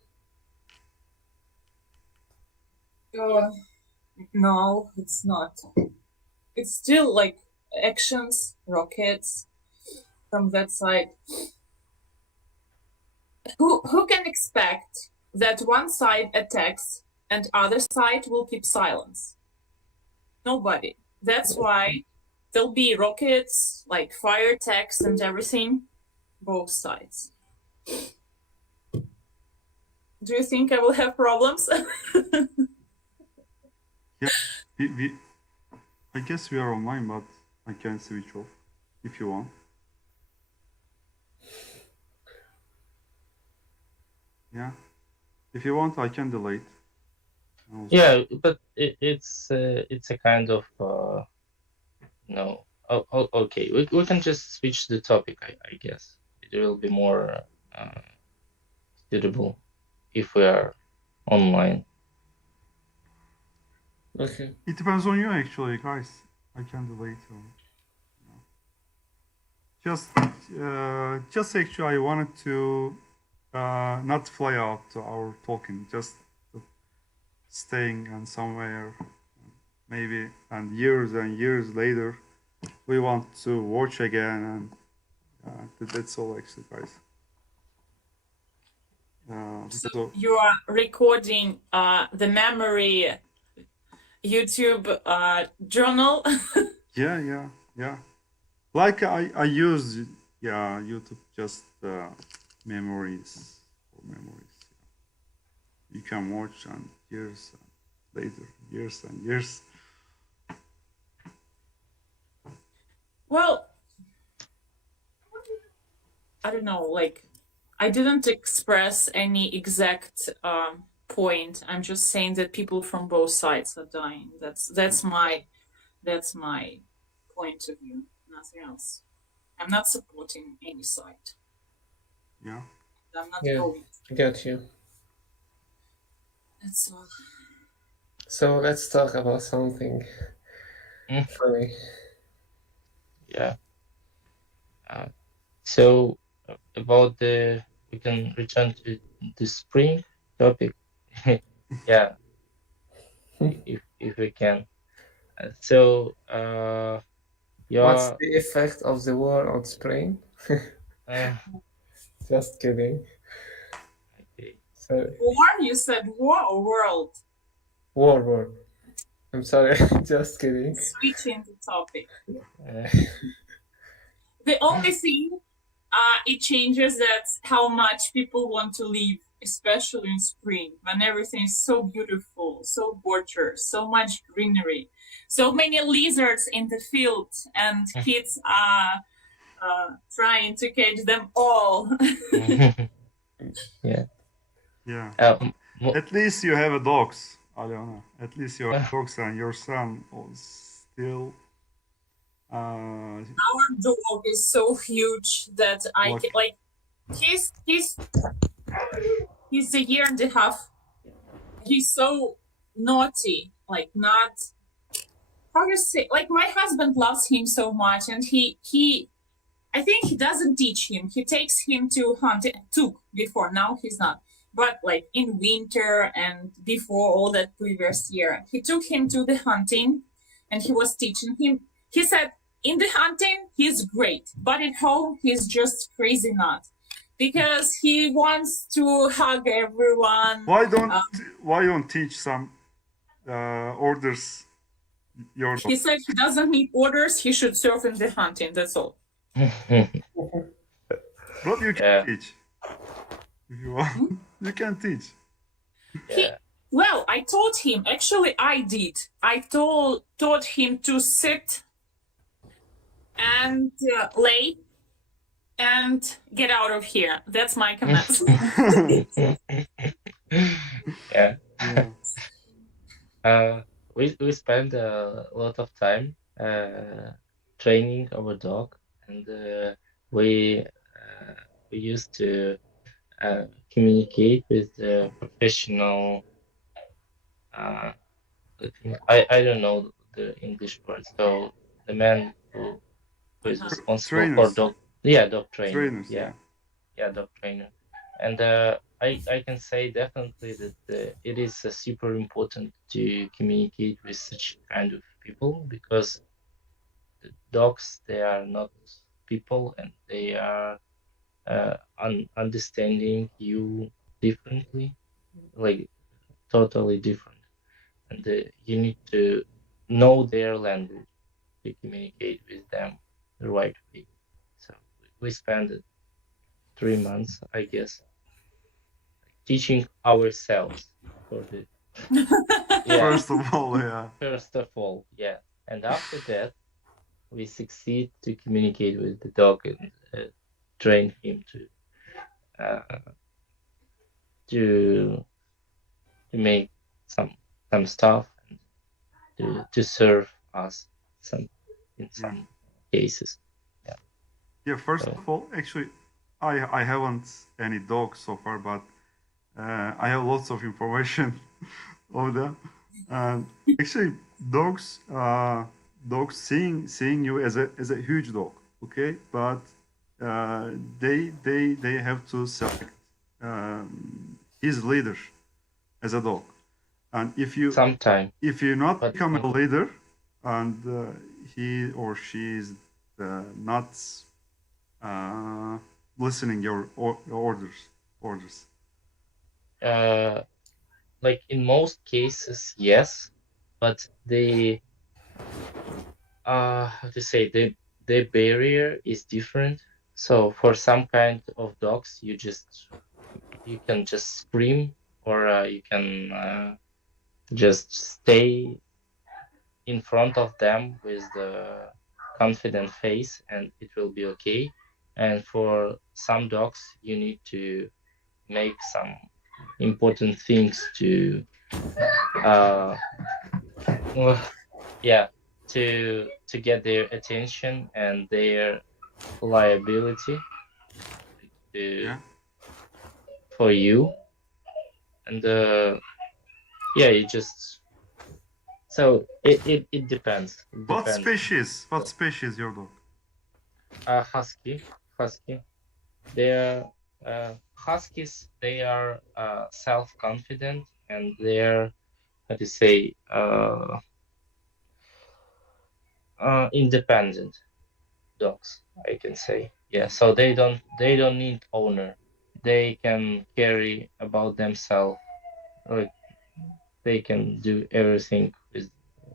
No, it's not. It's still like actions, rockets from that side. Who can expect that one side attacks and other side will keep silence? Nobody. That's why there'll be rockets, like fire attacks and everything, both sides. Do you think I will have problems? I guess we are online, but I can switch off if you want. Yeah, if you want, I can delete. Yeah, but it's a kind of no. Oh, okay. We can just switch the topic. I guess it will be more suitable if we are online. Okay. It depends on you, actually, guys. I can delete. Just actually, I wanted to not fly out to our talking, just staying and somewhere, maybe, and years later, we want to watch again, and that's all, actually, guys. So you are recording the memory YouTube journal. Yeah. Like I use YouTube just memories or memories. You can watch and years later, years and years. Well, I don't know, like I didn't express any exact point. I'm just saying that people from both sides are dying. That's my point of view. Nothing else. I'm not supporting any side. Yeah. I'm not Yeah. going. Got you. That's all. So let's talk about something funny. Yeah. So about we can return to the spring topic. Yeah. if we can. So What's the effect of the war on Spain? Just kidding. Okay. Sorry. War? You said war or world? War. I'm sorry. Just kidding. Switching the topic. The only thing it changes that's how much people want to live, especially in spring when everything is so beautiful, so gorgeous, so much greenery, so many lizards in the field, and kids are trying to catch them all. Yeah. At least you have a dogs, Aliona. At least you have dogs, and your son still. Our dog is so huge that I can, like he's a year and a half. He's so naughty, like not how to say, like my husband loves him so much, and he I think he doesn't teach him. He takes him to hunt. Took before, now he's not. But like in winter and before all that previous year, he took him to the hunting, and he was teaching him. He said in the hunting he's great, but at home he's just crazy nut, because he wants to hug everyone. Why don't teach some orders? Your dog? He said he doesn't need orders. He should serve in the hunting. That's all. But you can teach. If you want, you can teach. Well, I told him. Actually, I did. I taught him to sit and lay and get out of here. That's my command. Yeah. We spend a lot of time training our dog, and we used to communicate with the professional. I don't know the English word. So the man who is responsible for dog. Yeah, dog trainer. Trainers, yeah, dog trainer. And I can say definitely that it is super important to communicate with such kind of people, because the dogs, they are not people, and they are understanding you differently, like totally different. And you need to know their language to communicate with them the right way. So we spent 3 months, I guess, teaching ourselves for the yeah. First of all, yeah. First of all, yeah, and after that, we succeed to communicate with the dog and train him uh, to make some stuff and to serve us in some cases. Yeah. Yeah, first So of all, actually, I haven't any dogs so far, but I have lots of information of them. And actually, dogs dogs seeing you as a huge dog, okay, but they have to select his leader as a dog, and sometime, if you not but become a leader, and he or she is not listening your orders. like in most cases, yes, but they how to say, the barrier is different. So for some kind of dogs, you can just scream, or you can just stay in front of them with the confident face, and it will be okay. And for some dogs, you need to make some important things to uh yeah, to get their attention and their liability to Yeah. for you. And yeah, you just, so it depends. It What depends. species? What species your dog? Husky. They're huskies. They are self-confident, and they're, how to say, independent dogs, I can say. Yeah, so they don't need owner. They can carry about themselves. Like, they can do everything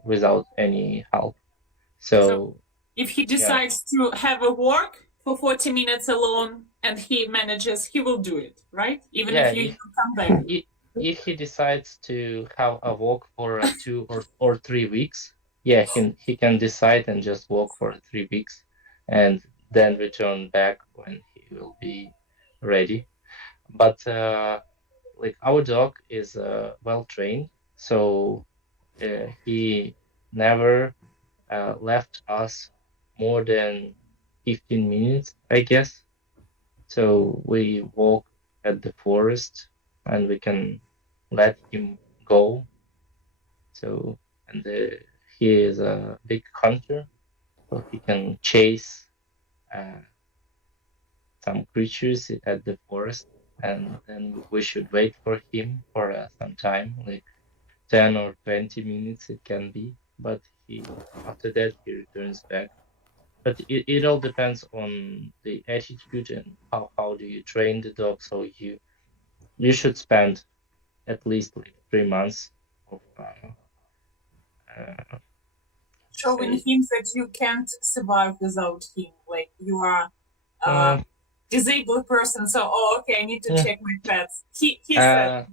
without any help. So If he yeah, decides to have a walk for 40 minutes alone and he manages, he will do it, right? Even yeah. if you come back. If he decides to have a walk for 2 or 3 weeks, yeah, he can decide and just walk for 3 weeks, and then return back when he will be ready. But like, our dog is well trained, so he never left us more than 15 minutes, I guess. So we walk at the forest, and we can let him go. So, and he is a big hunter, so he can chase some creatures at the forest, and then we should wait for him for some time, like 10 or 20 minutes it can be, but after that he returns back. But it all depends on the attitude and how do you train the dog. So you should spend at least like 3 months of Showing say, him that you can't survive without him. Like you are a uh, disabled person, so okay, I need to yeah, check my pets. He said.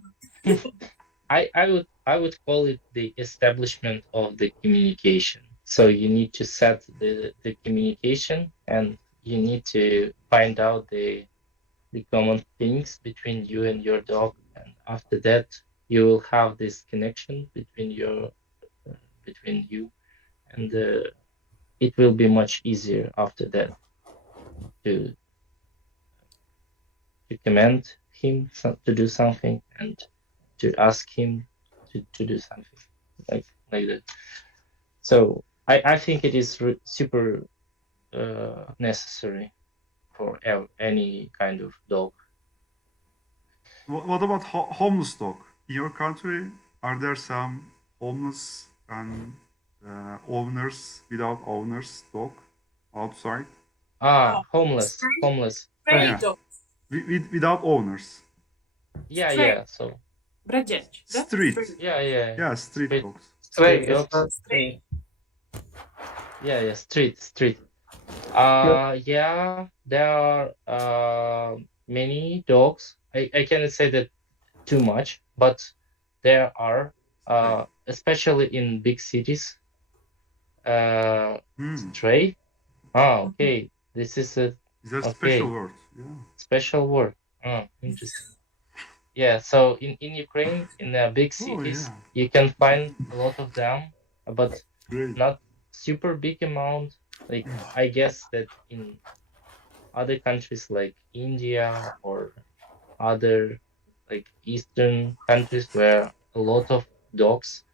I would call it the establishment of the communication. So you need to set the communication, and you need to find out the common things between you and your dog, and after that you will have this connection between you, and it will be much easier after that to command him to do something, and to ask him to do something like that. So I think it is super necessary for any kind of dog. What about homeless dog? In your country, are there some homeless and owners without owners dog outside. Oh, Homeless, stray, homeless. stray Yeah, dogs. without owners. Yeah, Stray. yeah. So Бродяч, да? Street. Stray. yeah. Yeah, street Street, dogs. Stray, street it's dogs. not stray. Yeah. Street. Yeah. There are many dogs. I cannot say that too much, but there are, especially in big cities, Hmm. stray. Okay. This is a Is there a special okay word? Yeah. special word. Interesting. Yeah. So in Ukraine, in big Oh cities, yeah. you can find a lot of them, but Great. not super big amount. Like I guess that in other countries like India or other like Eastern countries where a lot of dogs,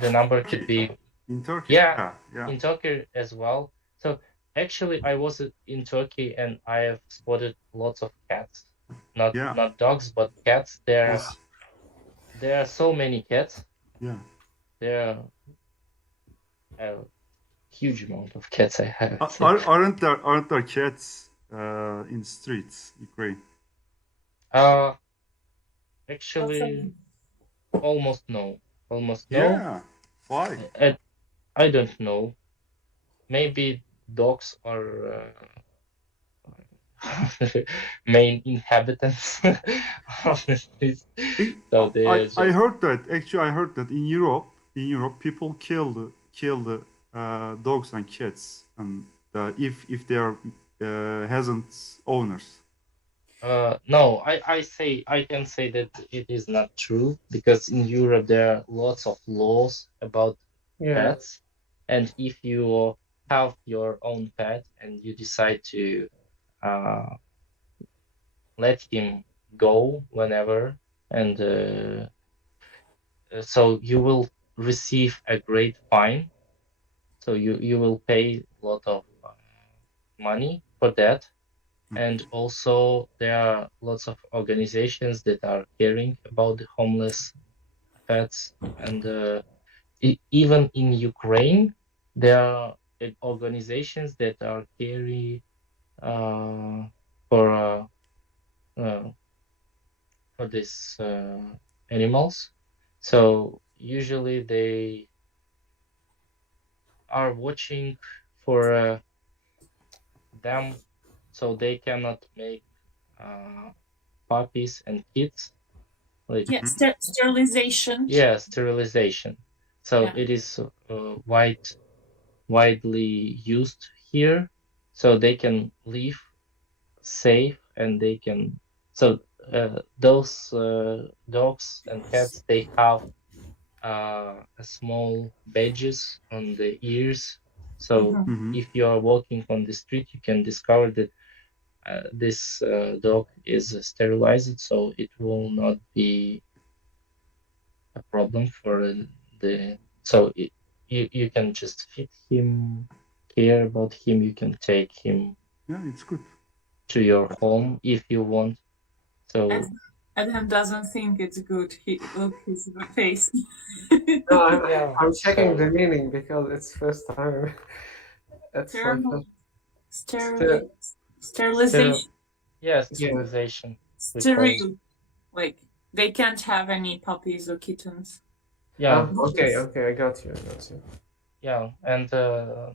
the number could be, In Turkey. yeah, Yeah. Yeah. in Turkey as well. So actually, I was in Turkey and I have spotted lots of cats, Yeah. not dogs, but cats. Yes. There are so many cats. Yeah. There are a huge amount of cats. I have to say. Aren't there cats in streets, Ukraine? Uh, actually, almost no. Yeah. Why? I don't know. Maybe dogs are main inhabitants of the streets. So they're I just, heard that. Actually, I heard that in Europe, people kill the dogs and cats, and if they are hasn't owners. no, I can say that it is not true because in Europe there are lots of laws about Yeah. pets, and if you have your own pet and you decide to uh, let him go whenever, and so you will receive a great fine. So you will pay a lot of money for that. And also there are lots of organizations that are caring about the homeless pets. And even in Ukraine, there are organizations that are caring uh, for uh, uh, for these animals. So usually they are watching for them, so they cannot make puppies and kids. Like Yeah, sterilization. yeah, sterilization. So Yeah. it is widely used here, so they can live safe and they can. So those dogs and cats, they have a small badges on the ears. So Mm-hmm. if you are walking on the street, you can discover that this dog is sterilized, so it will not be a problem for the. So you can just feed him, care about him. You can take him Yeah, it's good. to your home if you want. So Adam doesn't think it's good. Look his face. No, I'm, yeah, I'm checking so the meaning because it's first time. It's like Terrible. Ster- Sterilization. yeah, yeah. sterilization. We call it. Sterile. Like they can't have any puppies or kittens. Yeah, Okay, Yes. okay, I got you. yeah, and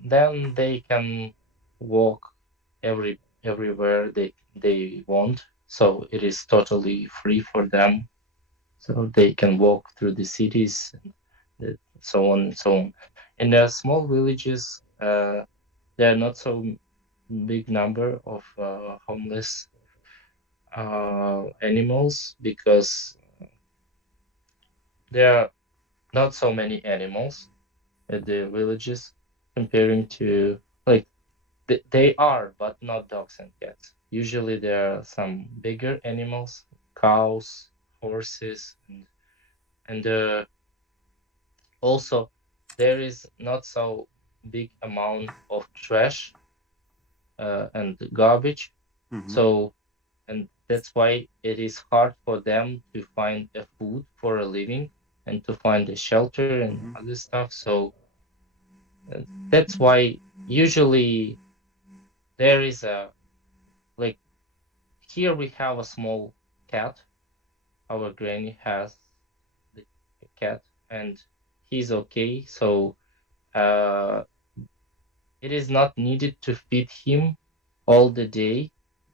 then they can walk everywhere they want. So it is totally free for them. So they can walk through the cities, and so on and so on. In the small villages, there are not so big number of homeless animals because there are not so many animals at the villages comparing to like they are, but not dogs and cats. Usually there are some bigger animals, cows, horses, and also there is not so big amount of trash and garbage. Mm-hmm. So and that's why it is hard for them to find a food for a living and to find a shelter and other stuff. So that's why usually there is like here we have a small cat. Our granny has the cat, and he's okay. So it is not needed to feed him all the day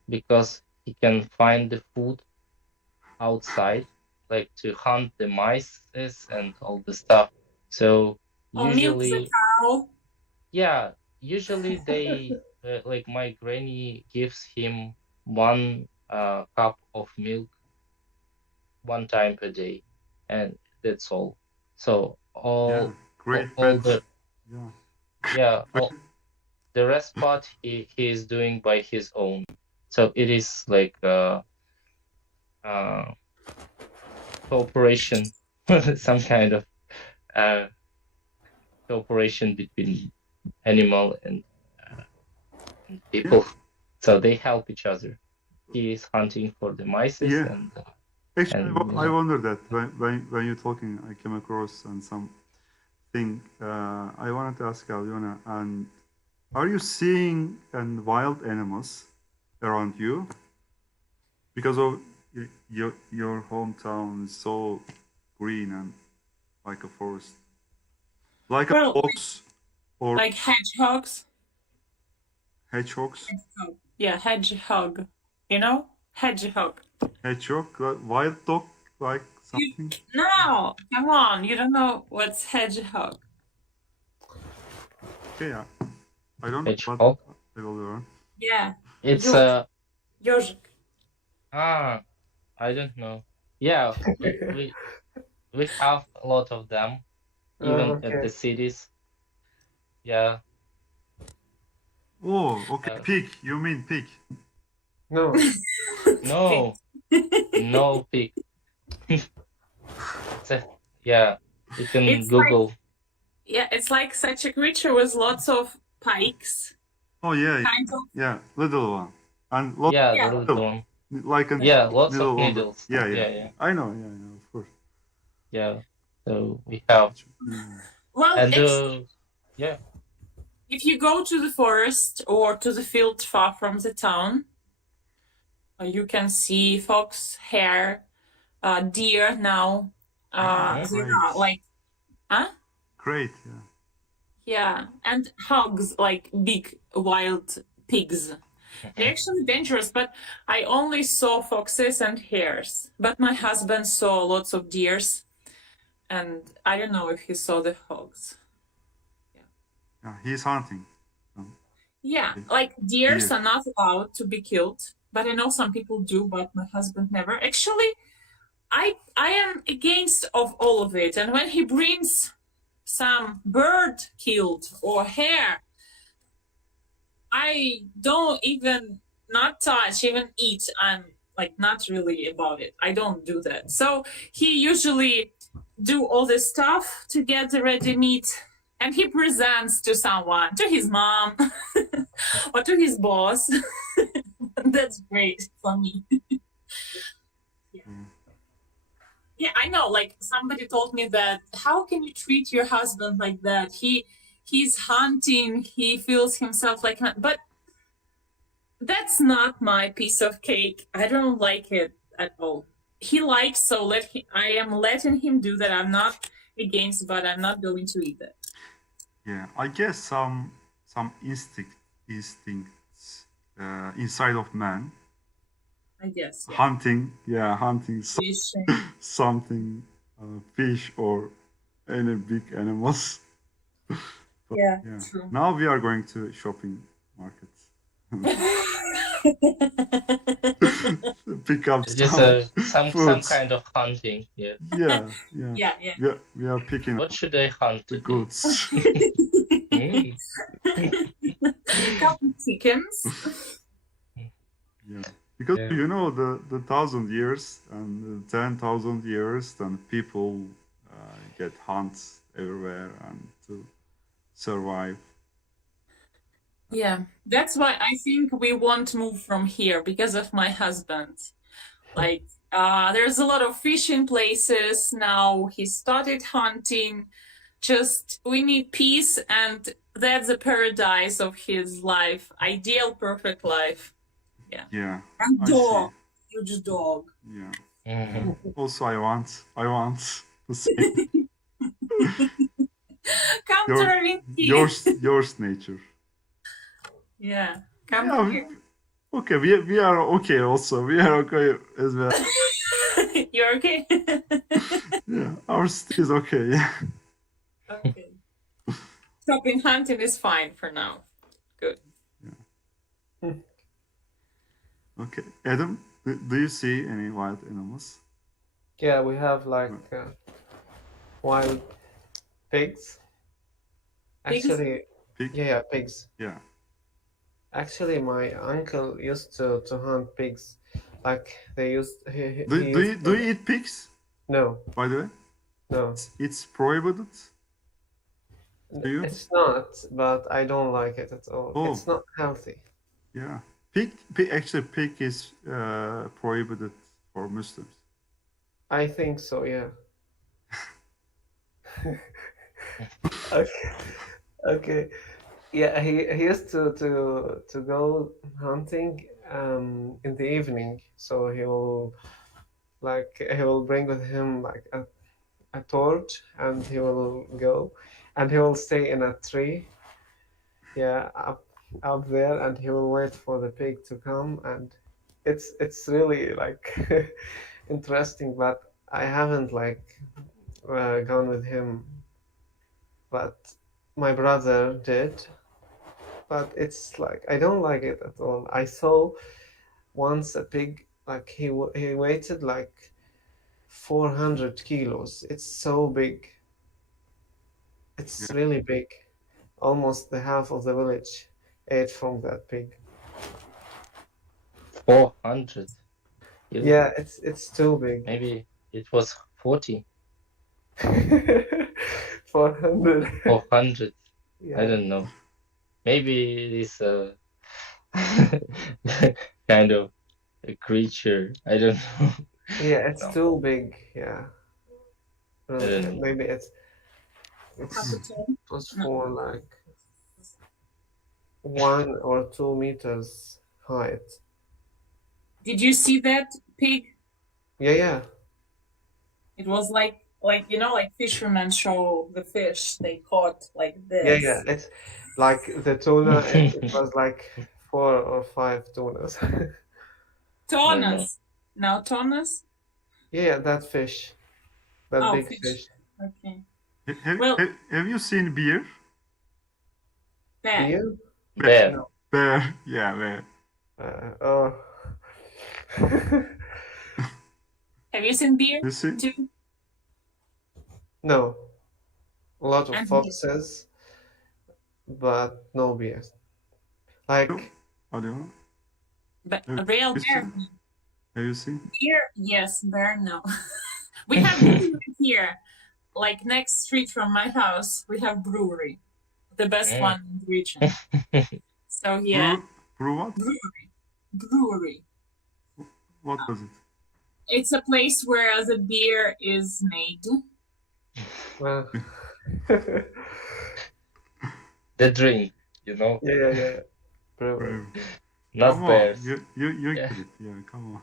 because he can find the food outside, like to hunt the mice and all the stuff. So Or milk the usually, cow. yeah, usually they like my granny gives him one cup of milk one time per day, and that's all. So Yeah, great all pet. the Yeah. yeah all the rest part he is doing by his own. So it is like uh cooperation, some kind of uh cooperation between animal and people. So they help each other. He is hunting for the mice Yeah. and Actually, and I wonder that when you're talking, I came across on something. I wanted to ask Aliona, and are you seeing wild animals around you? Because of your hometown is so green and like a forest, like a Well, fox or like hedgehogs. hedgehogs. Yeah, hedgehog. You know? Hedgehog. Hedgehog, like wild dog, like You, something. no, come on. You don't know what's hedgehog. Okay, I don't know what hedgehog. I will learn. Yeah. It's Ёжик. I don't know. Yeah, we have a lot of them, even at Okay. the cities. Yeah. Oh, okay, Uh, pig. You mean pig? No. no, no pig. Yeah, you can It's like, Google. yeah, it's like such a creature with lots of pikes. Oh yeah, Kind of. yeah, little one, and lots Yeah, Yeah. the little one. like a Yeah, lots needle of on the. needles. Yeah, yeah, Yeah. I know, yeah, of course. Yeah. So we have, Mm. Well, and actually, yeah, if you go to the forest or to the field far from the town, you can see fox, hare, deer now. They are like, huh? Great, yeah. Yeah, and hogs, like big wild pigs. They're actually dangerous, but I only saw foxes and hares. But my husband saw lots of deers, and I don't know if he saw the hogs. Yeah, he's hunting. Yeah, like deers Deer. are not allowed to be killed, but I know some people do, but my husband never. Actually, I am against of all of it, and when he brings some bird killed or hare, I don't even not touch, even eat. I'm like not really about it. I don't do that. So he usually do all this stuff to get the ready meat, and he presents to someone, to his mom or to his boss. That's great for me. Yeah. Yeah, I know. Like somebody told me that how can you treat your husband like that? He's hunting. He feels himself like, but that's not my piece of cake. I don't like it at all. He likes, so I am letting him do that. I'm not against, but I'm not going to eat it. Yeah, I guess some instincts inside of man. I guess. Yeah. Hunting something, fish or any big animals. But, Yeah, true. Now we are going to shopping markets. Pick up just some foods. kind of hunting. Yeah. Yeah. Yeah. We are picking What up should I hunt the today? goods. Couple chickens. Yeah. Because Yeah. you know the 1,000 years and the 10,000 years, then people get hunts everywhere and to survive. Yeah, that's why I think we won't move from here because of my husband. Like, there's a lot of fishing places now. He started hunting. just we need peace, and that's the paradise of his life. Ideal, perfect life. Yeah, And I see. dog, huge dog. Yeah. Mhm. Also, I want to see Come to Raventi. yours nature. Yeah, come Yeah. here. Okay, we are okay. Also, we are okay as well. You're okay. Yeah, our city is okay. Yeah. Okay. Shopping hunting is fine for now. Good. Okay, Adam, do you see any wild animals? Yeah, we have like wild pigs. Pigs? Actually, Pig? yeah, pigs. Yeah. Actually, my uncle used to hunt pigs. Like they used he Do, he do used you do to, you eat pigs? no, By the way, no, it's prohibited. Do you? it's not, but I don't like it at all. Oh, It's not healthy. yeah. Actually, pig is prohibited for Muslims. I think so, yeah. Okay. Okay. Yeah, he used to go hunting in the evening. So he will bring with him like a torch, and he will go and he will stay in a tree, yeah, up there, and he will wait for the pig to come, and it's really like interesting, but I haven't like gone with him, but my brother did. But it's like I don't like it at all. I saw once a pig, like he weighted like 400 kilos. It's so big. It's Yeah. really big. Almost the half of the village ate from that pig. 400 kilos. Yeah, it's too big. Maybe it was 40 400. 400. I Yeah. don't know. Maybe it is a kind of a creature. I don't know. Yeah, it's No, too big. Yeah. I don't know. Maybe How to it's tell? it was for like 1 or 2 meters height. Did you see that pig? Yeah, yeah. It was like like fishermen show the fish they caught like Yeah, this. yeah. It's like the tuna, it was like 4 or 5 tunas. Tonnas. No, tonnas? Yeah, that fish. That Oh, big fish. fish. Okay. Have, have you seen bear? Bear. Beer? Bear. No. Bear. Yeah, bear. Oh. Have you seen bear You see? too? No. A lot of And foxes, but no beer. Like, I don't know. but a Have real you bear. seen? Have you seen? Bear, yes. Bear, no. We have brewery here, like next street from my house. We have brewery, the best one in the region. So yeah, Brew what? brewery. What was it? It's a place where the beer is made. uh, The drink, you know, yeah. Brewery. not Come bears. on. You Yeah. get it. Yeah, come on.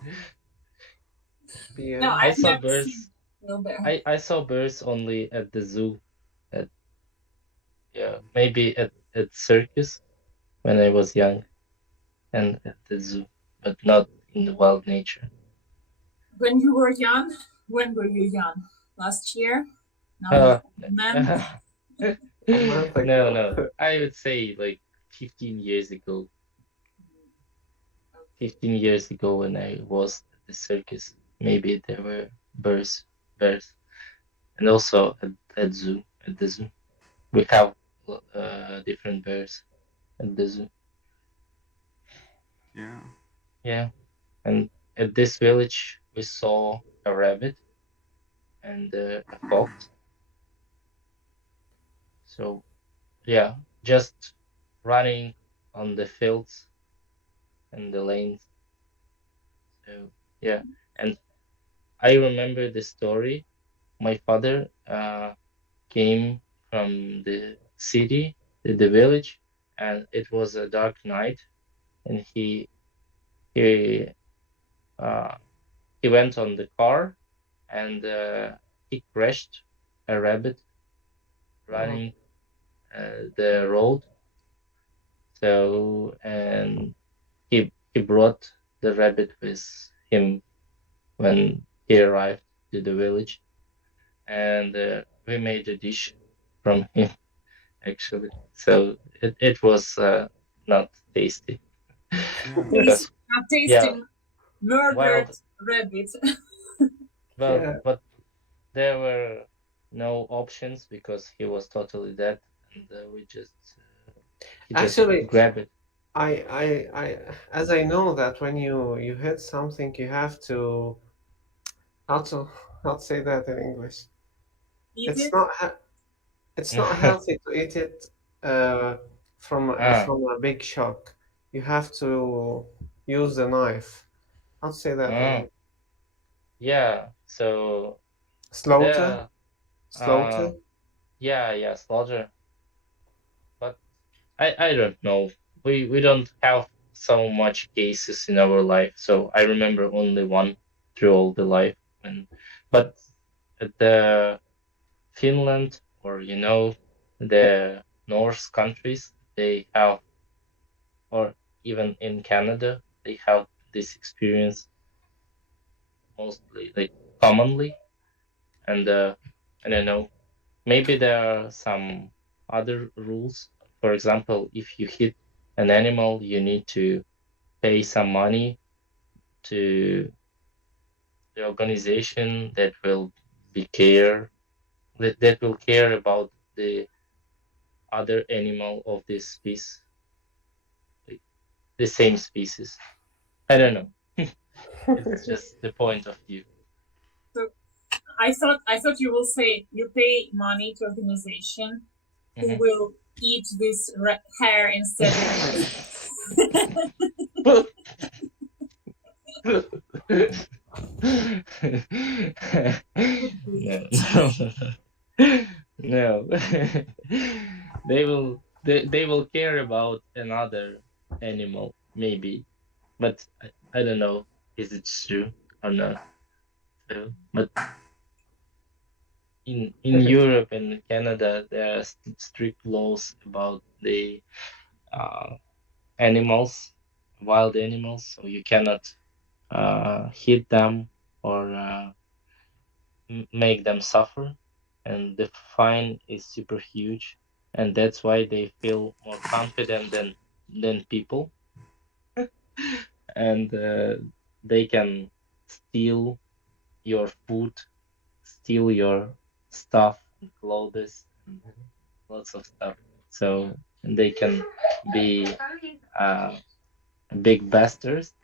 Beer. No, I I've saw never bears. seen no bear. I saw bears only at the zoo. Maybe at circus when I was young, and at the zoo, but not in the wild nature. When you were young, when were you young? Last year? Now Uh, you're a man. A month ago. no. I would say like 15 years ago. 15 years ago when I was at the circus, maybe there were bears, and also at zoo. At the zoo, we have different bears at the zoo. Yeah. Yeah, and at this village we saw a rabbit and a fox. So yeah, just running on the fields and the lanes. So yeah, and I remember the story. My father came from the city to the village, and it was a dark night, and he uh, he went on the car, and he crashed a rabbit Oh, running the road. So and he brought the rabbit with him when he arrived to the village, and we made a dish from him actually. So it was not tasty Yeah, Taste, because yeah, tasting murdered wild. rabbit. Well, yeah. but there were no options because he was totally dead, and he just Actually, grabbed it. as I know that when you hit something, you have to how to how to say that in English. Eat It's it. not it's not healthy to eat it uh, ah, from a big shock. You have to use the knife. How to say that in ah, English? yeah. So Slaughter, the slaughter. yeah, slaughter. But I don't know. We don't have so much cases in our life, so I remember only one through all the life. And but the Finland or the North countries, they have, or even in Canada, they have this experience mostly, like commonly. And I don't know, maybe there are some other rules. For example, if you hit an animal, you need to pay some money to the organization that will care about the other animal of this species, like the same species. I don't know. It's just the point of view. So I thought you will say you pay money to organization who Mhm. will eat this hair instead of No, no, no. They will care about another animal, maybe, but I don't know. Is it true or not? So, but in Europe and Canada, there are strict laws about the uh, animals, wild animals, so you cannot hit them or make them suffer, and the fine is super huge, and that's why they feel more confident than people, and they can steal your food, steal your stuff and clothes and lots of stuff. So they can be uh, big bastards,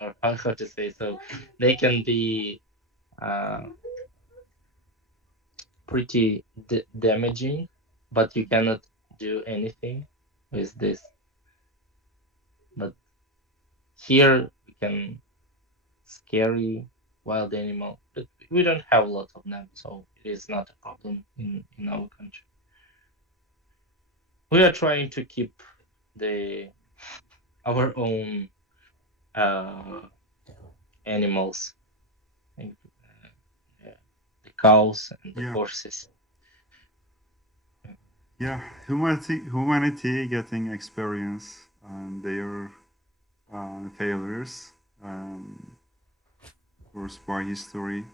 or how to say. So they can be uh, pretty damaging, but you cannot do anything with this. But here we can scary wild animal, but we don't have a lot of them, so it is not a problem in our country. We are trying to keep the our own uh, animals, like, yeah, the cows and the yeah, horses. yeah. Humanity getting experience and their failures, um, of course, by history,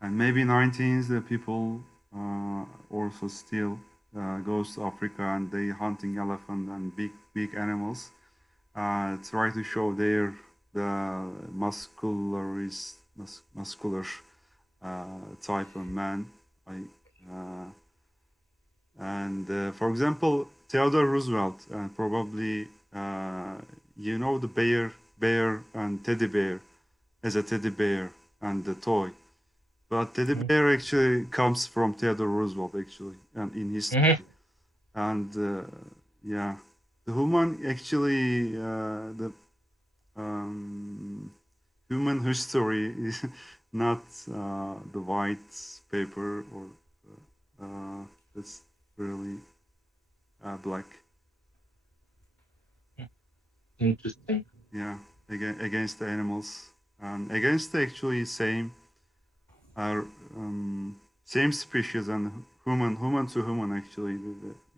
and maybe 19s the people also still goes to Africa and they hunting elephant and big animals. Try to show their the muscular type of man. I uh, and for example, Theodore Roosevelt, probably the bear and teddy bear as a teddy bear and the toy. But teddy Mhm. bear actually comes from Theodore Roosevelt actually, and in history. Mhm. And yeah, the human actually the um, human history is not the white paper or That's really black. Interesting. Yeah, against the animals and against the actually uh, same species and human to human actually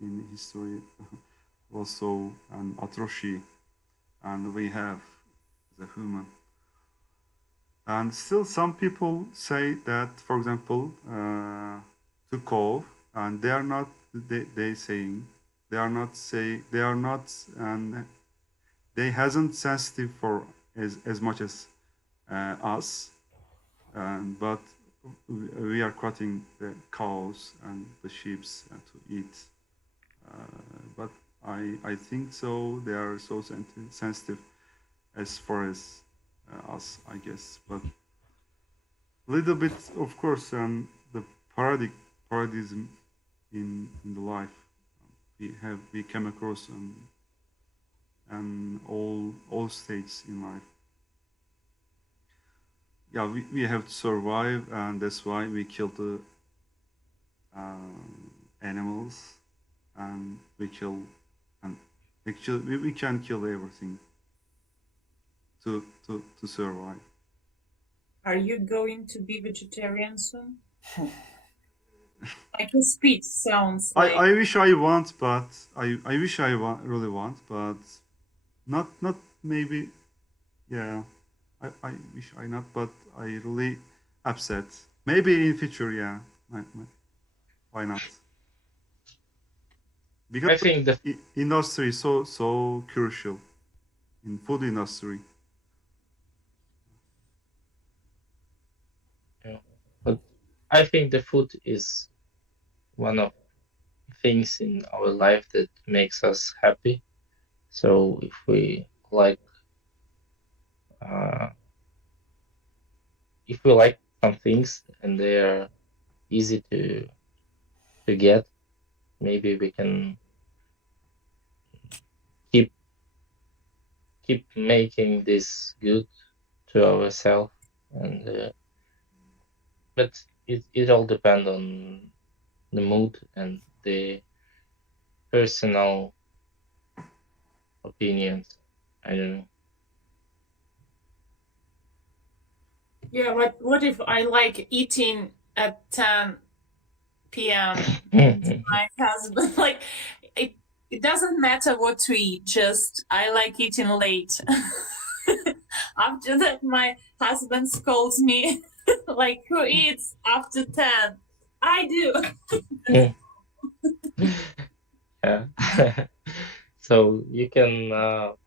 in history also an atrocity and we have the human. And still, some people say that, for example, to cow, and they are not. They saying they are not, and they hasn't sensitive for as much as us. But we are cutting the cows and the sheep to eat. But I think so. They are so sensitive as far as us, I guess. But little bit, of course, the paradigm in the life we came across and all states in life. Yeah, we have to survive, and that's why we kill the animals, and we kill, and actually we can kill everything to survive. Are you going to be vegetarian soon? Like his speech sounds like. I wish I want, but I wish I really want, but not maybe. Yeah, I wish I not, but I really upset. Maybe in future, yeah. Why not? Because I think the industry is so crucial in food industry. yeah, but I think the food is one of things in our life that makes us happy. So if we like uh, if we like some things and they are easy to get, maybe we can keep keep making this good to ourselves. And but it all depends on the mood and the personal opinions. I don't Yeah, but what if I like eating at 10 p.m. know. My husband like it. It doesn't matter what to eat. Just I like eating late. After that, my husband scolds me like, "Who eats after 10?" I do. Yeah. So you can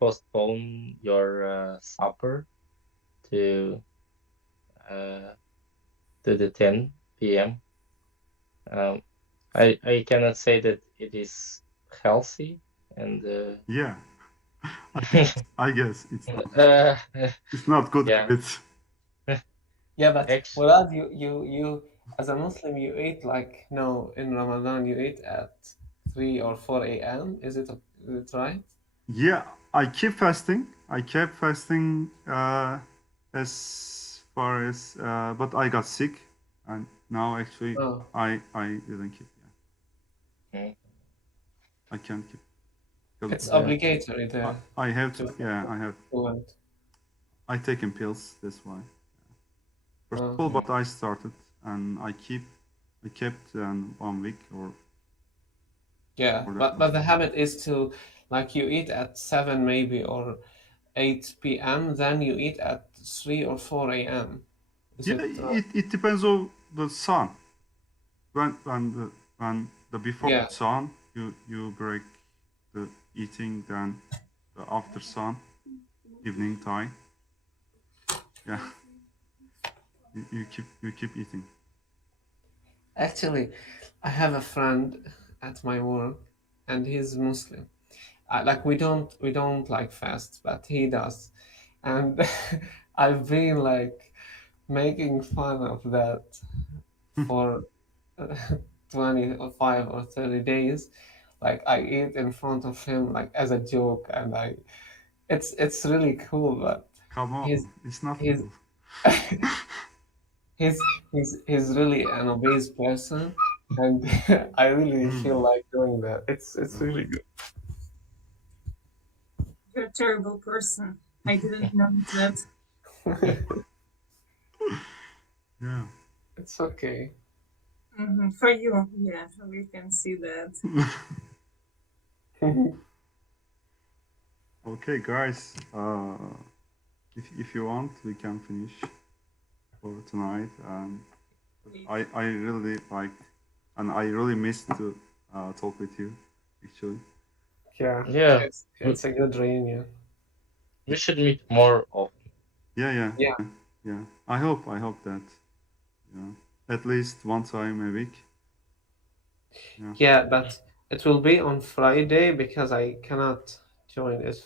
postpone your supper to uh, to the 10 p.m. Um, I cannot say that it is healthy and Yeah, I guess uh, it's not good yeah, habit. Yeah, but actually, Murad, you as a Muslim, you eat like no in Ramadan you eat at 3 or 4 a.m. Is it right? Yeah, I keep fasting. I kept fasting as far as, but I got sick, and now actually Oh, I didn't keep. Yeah, mm, I can't keep because it's yeah, obligatory there I have to. to Yeah, I have. fluent. I taken pills. That's why. First of all, Okay. but I started and I kept 1 week or Yeah, more but than. the habit is to like you eat at 7 maybe or 8 p.m. Then you eat at 3 or 4 a.m. Is Yeah, it right? it depends on the sun. When the before Yeah. sun you break the eating, then the after sun evening time. Yeah, you keep eating. Actually, I have a friend at my work, and he's Muslim. Like we don't like fast, but he does, and I've been like making fun of that for 25 or 30 days. Like I eat in front of him like as a joke, and it's really cool, but Come he's on, it's not he's cool. he's he's really an obese person, and I really feel like doing that. It's really good. You're a terrible person. I didn't know that. Yeah. It's okay. For you, yeah, we can see that. Okay, guys. If you want, we can finish for tonight. I really like, and I really missed to talk with you, actually. Yeah, Yeah, it's a good reunion. we should meet more often. Yeah. Yeah. Yeah. I hope that, at least one time a week. Yeah, but it will be on Friday because I cannot join it.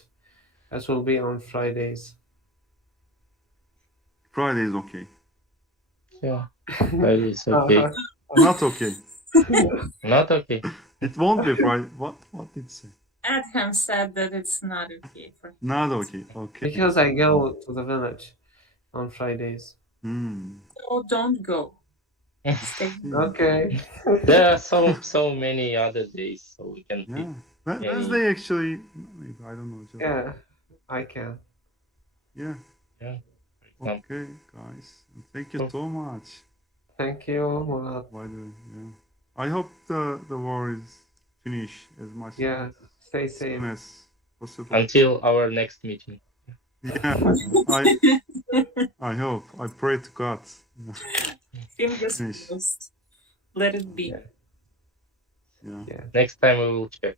It will be on Fridays. Friday is okay. Yeah, that is okay. Uh-huh. Not okay. Not okay. It won't be Friday. What did it say? Adham said that it's not okay for him. Not okay. Okay. Because I go to the village on Fridays. So don't go. Stay. Okay. There are so many other days, so we can pick Yeah. any. Wednesday actually. Maybe, I don't know. Just, Yeah, I can. yeah. Yeah. for example. Okay, guys. Thank you so much. Thank you, Murat. By the way, yeah. I hope the war is finished as much Yeah, stay as safe. soon as possible. Until our next meeting. Yeah. I hope. I pray to God. Fingers Finish. crossed. Let it be. Yeah. Yeah. Next time we will check.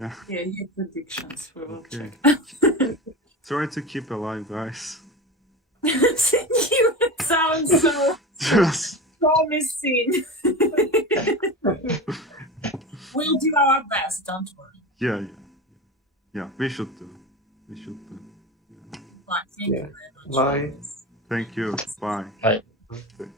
Yeah. Yeah, your predictions. We will Okay. check. Try to keep alive, guys. Thank you. It sounds so Just. promising. We'll do our best. Don't worry. Yeah. We should do. Bye. Thank Yeah. you very much. Bye. Thank you. Bye. Bye. Okay.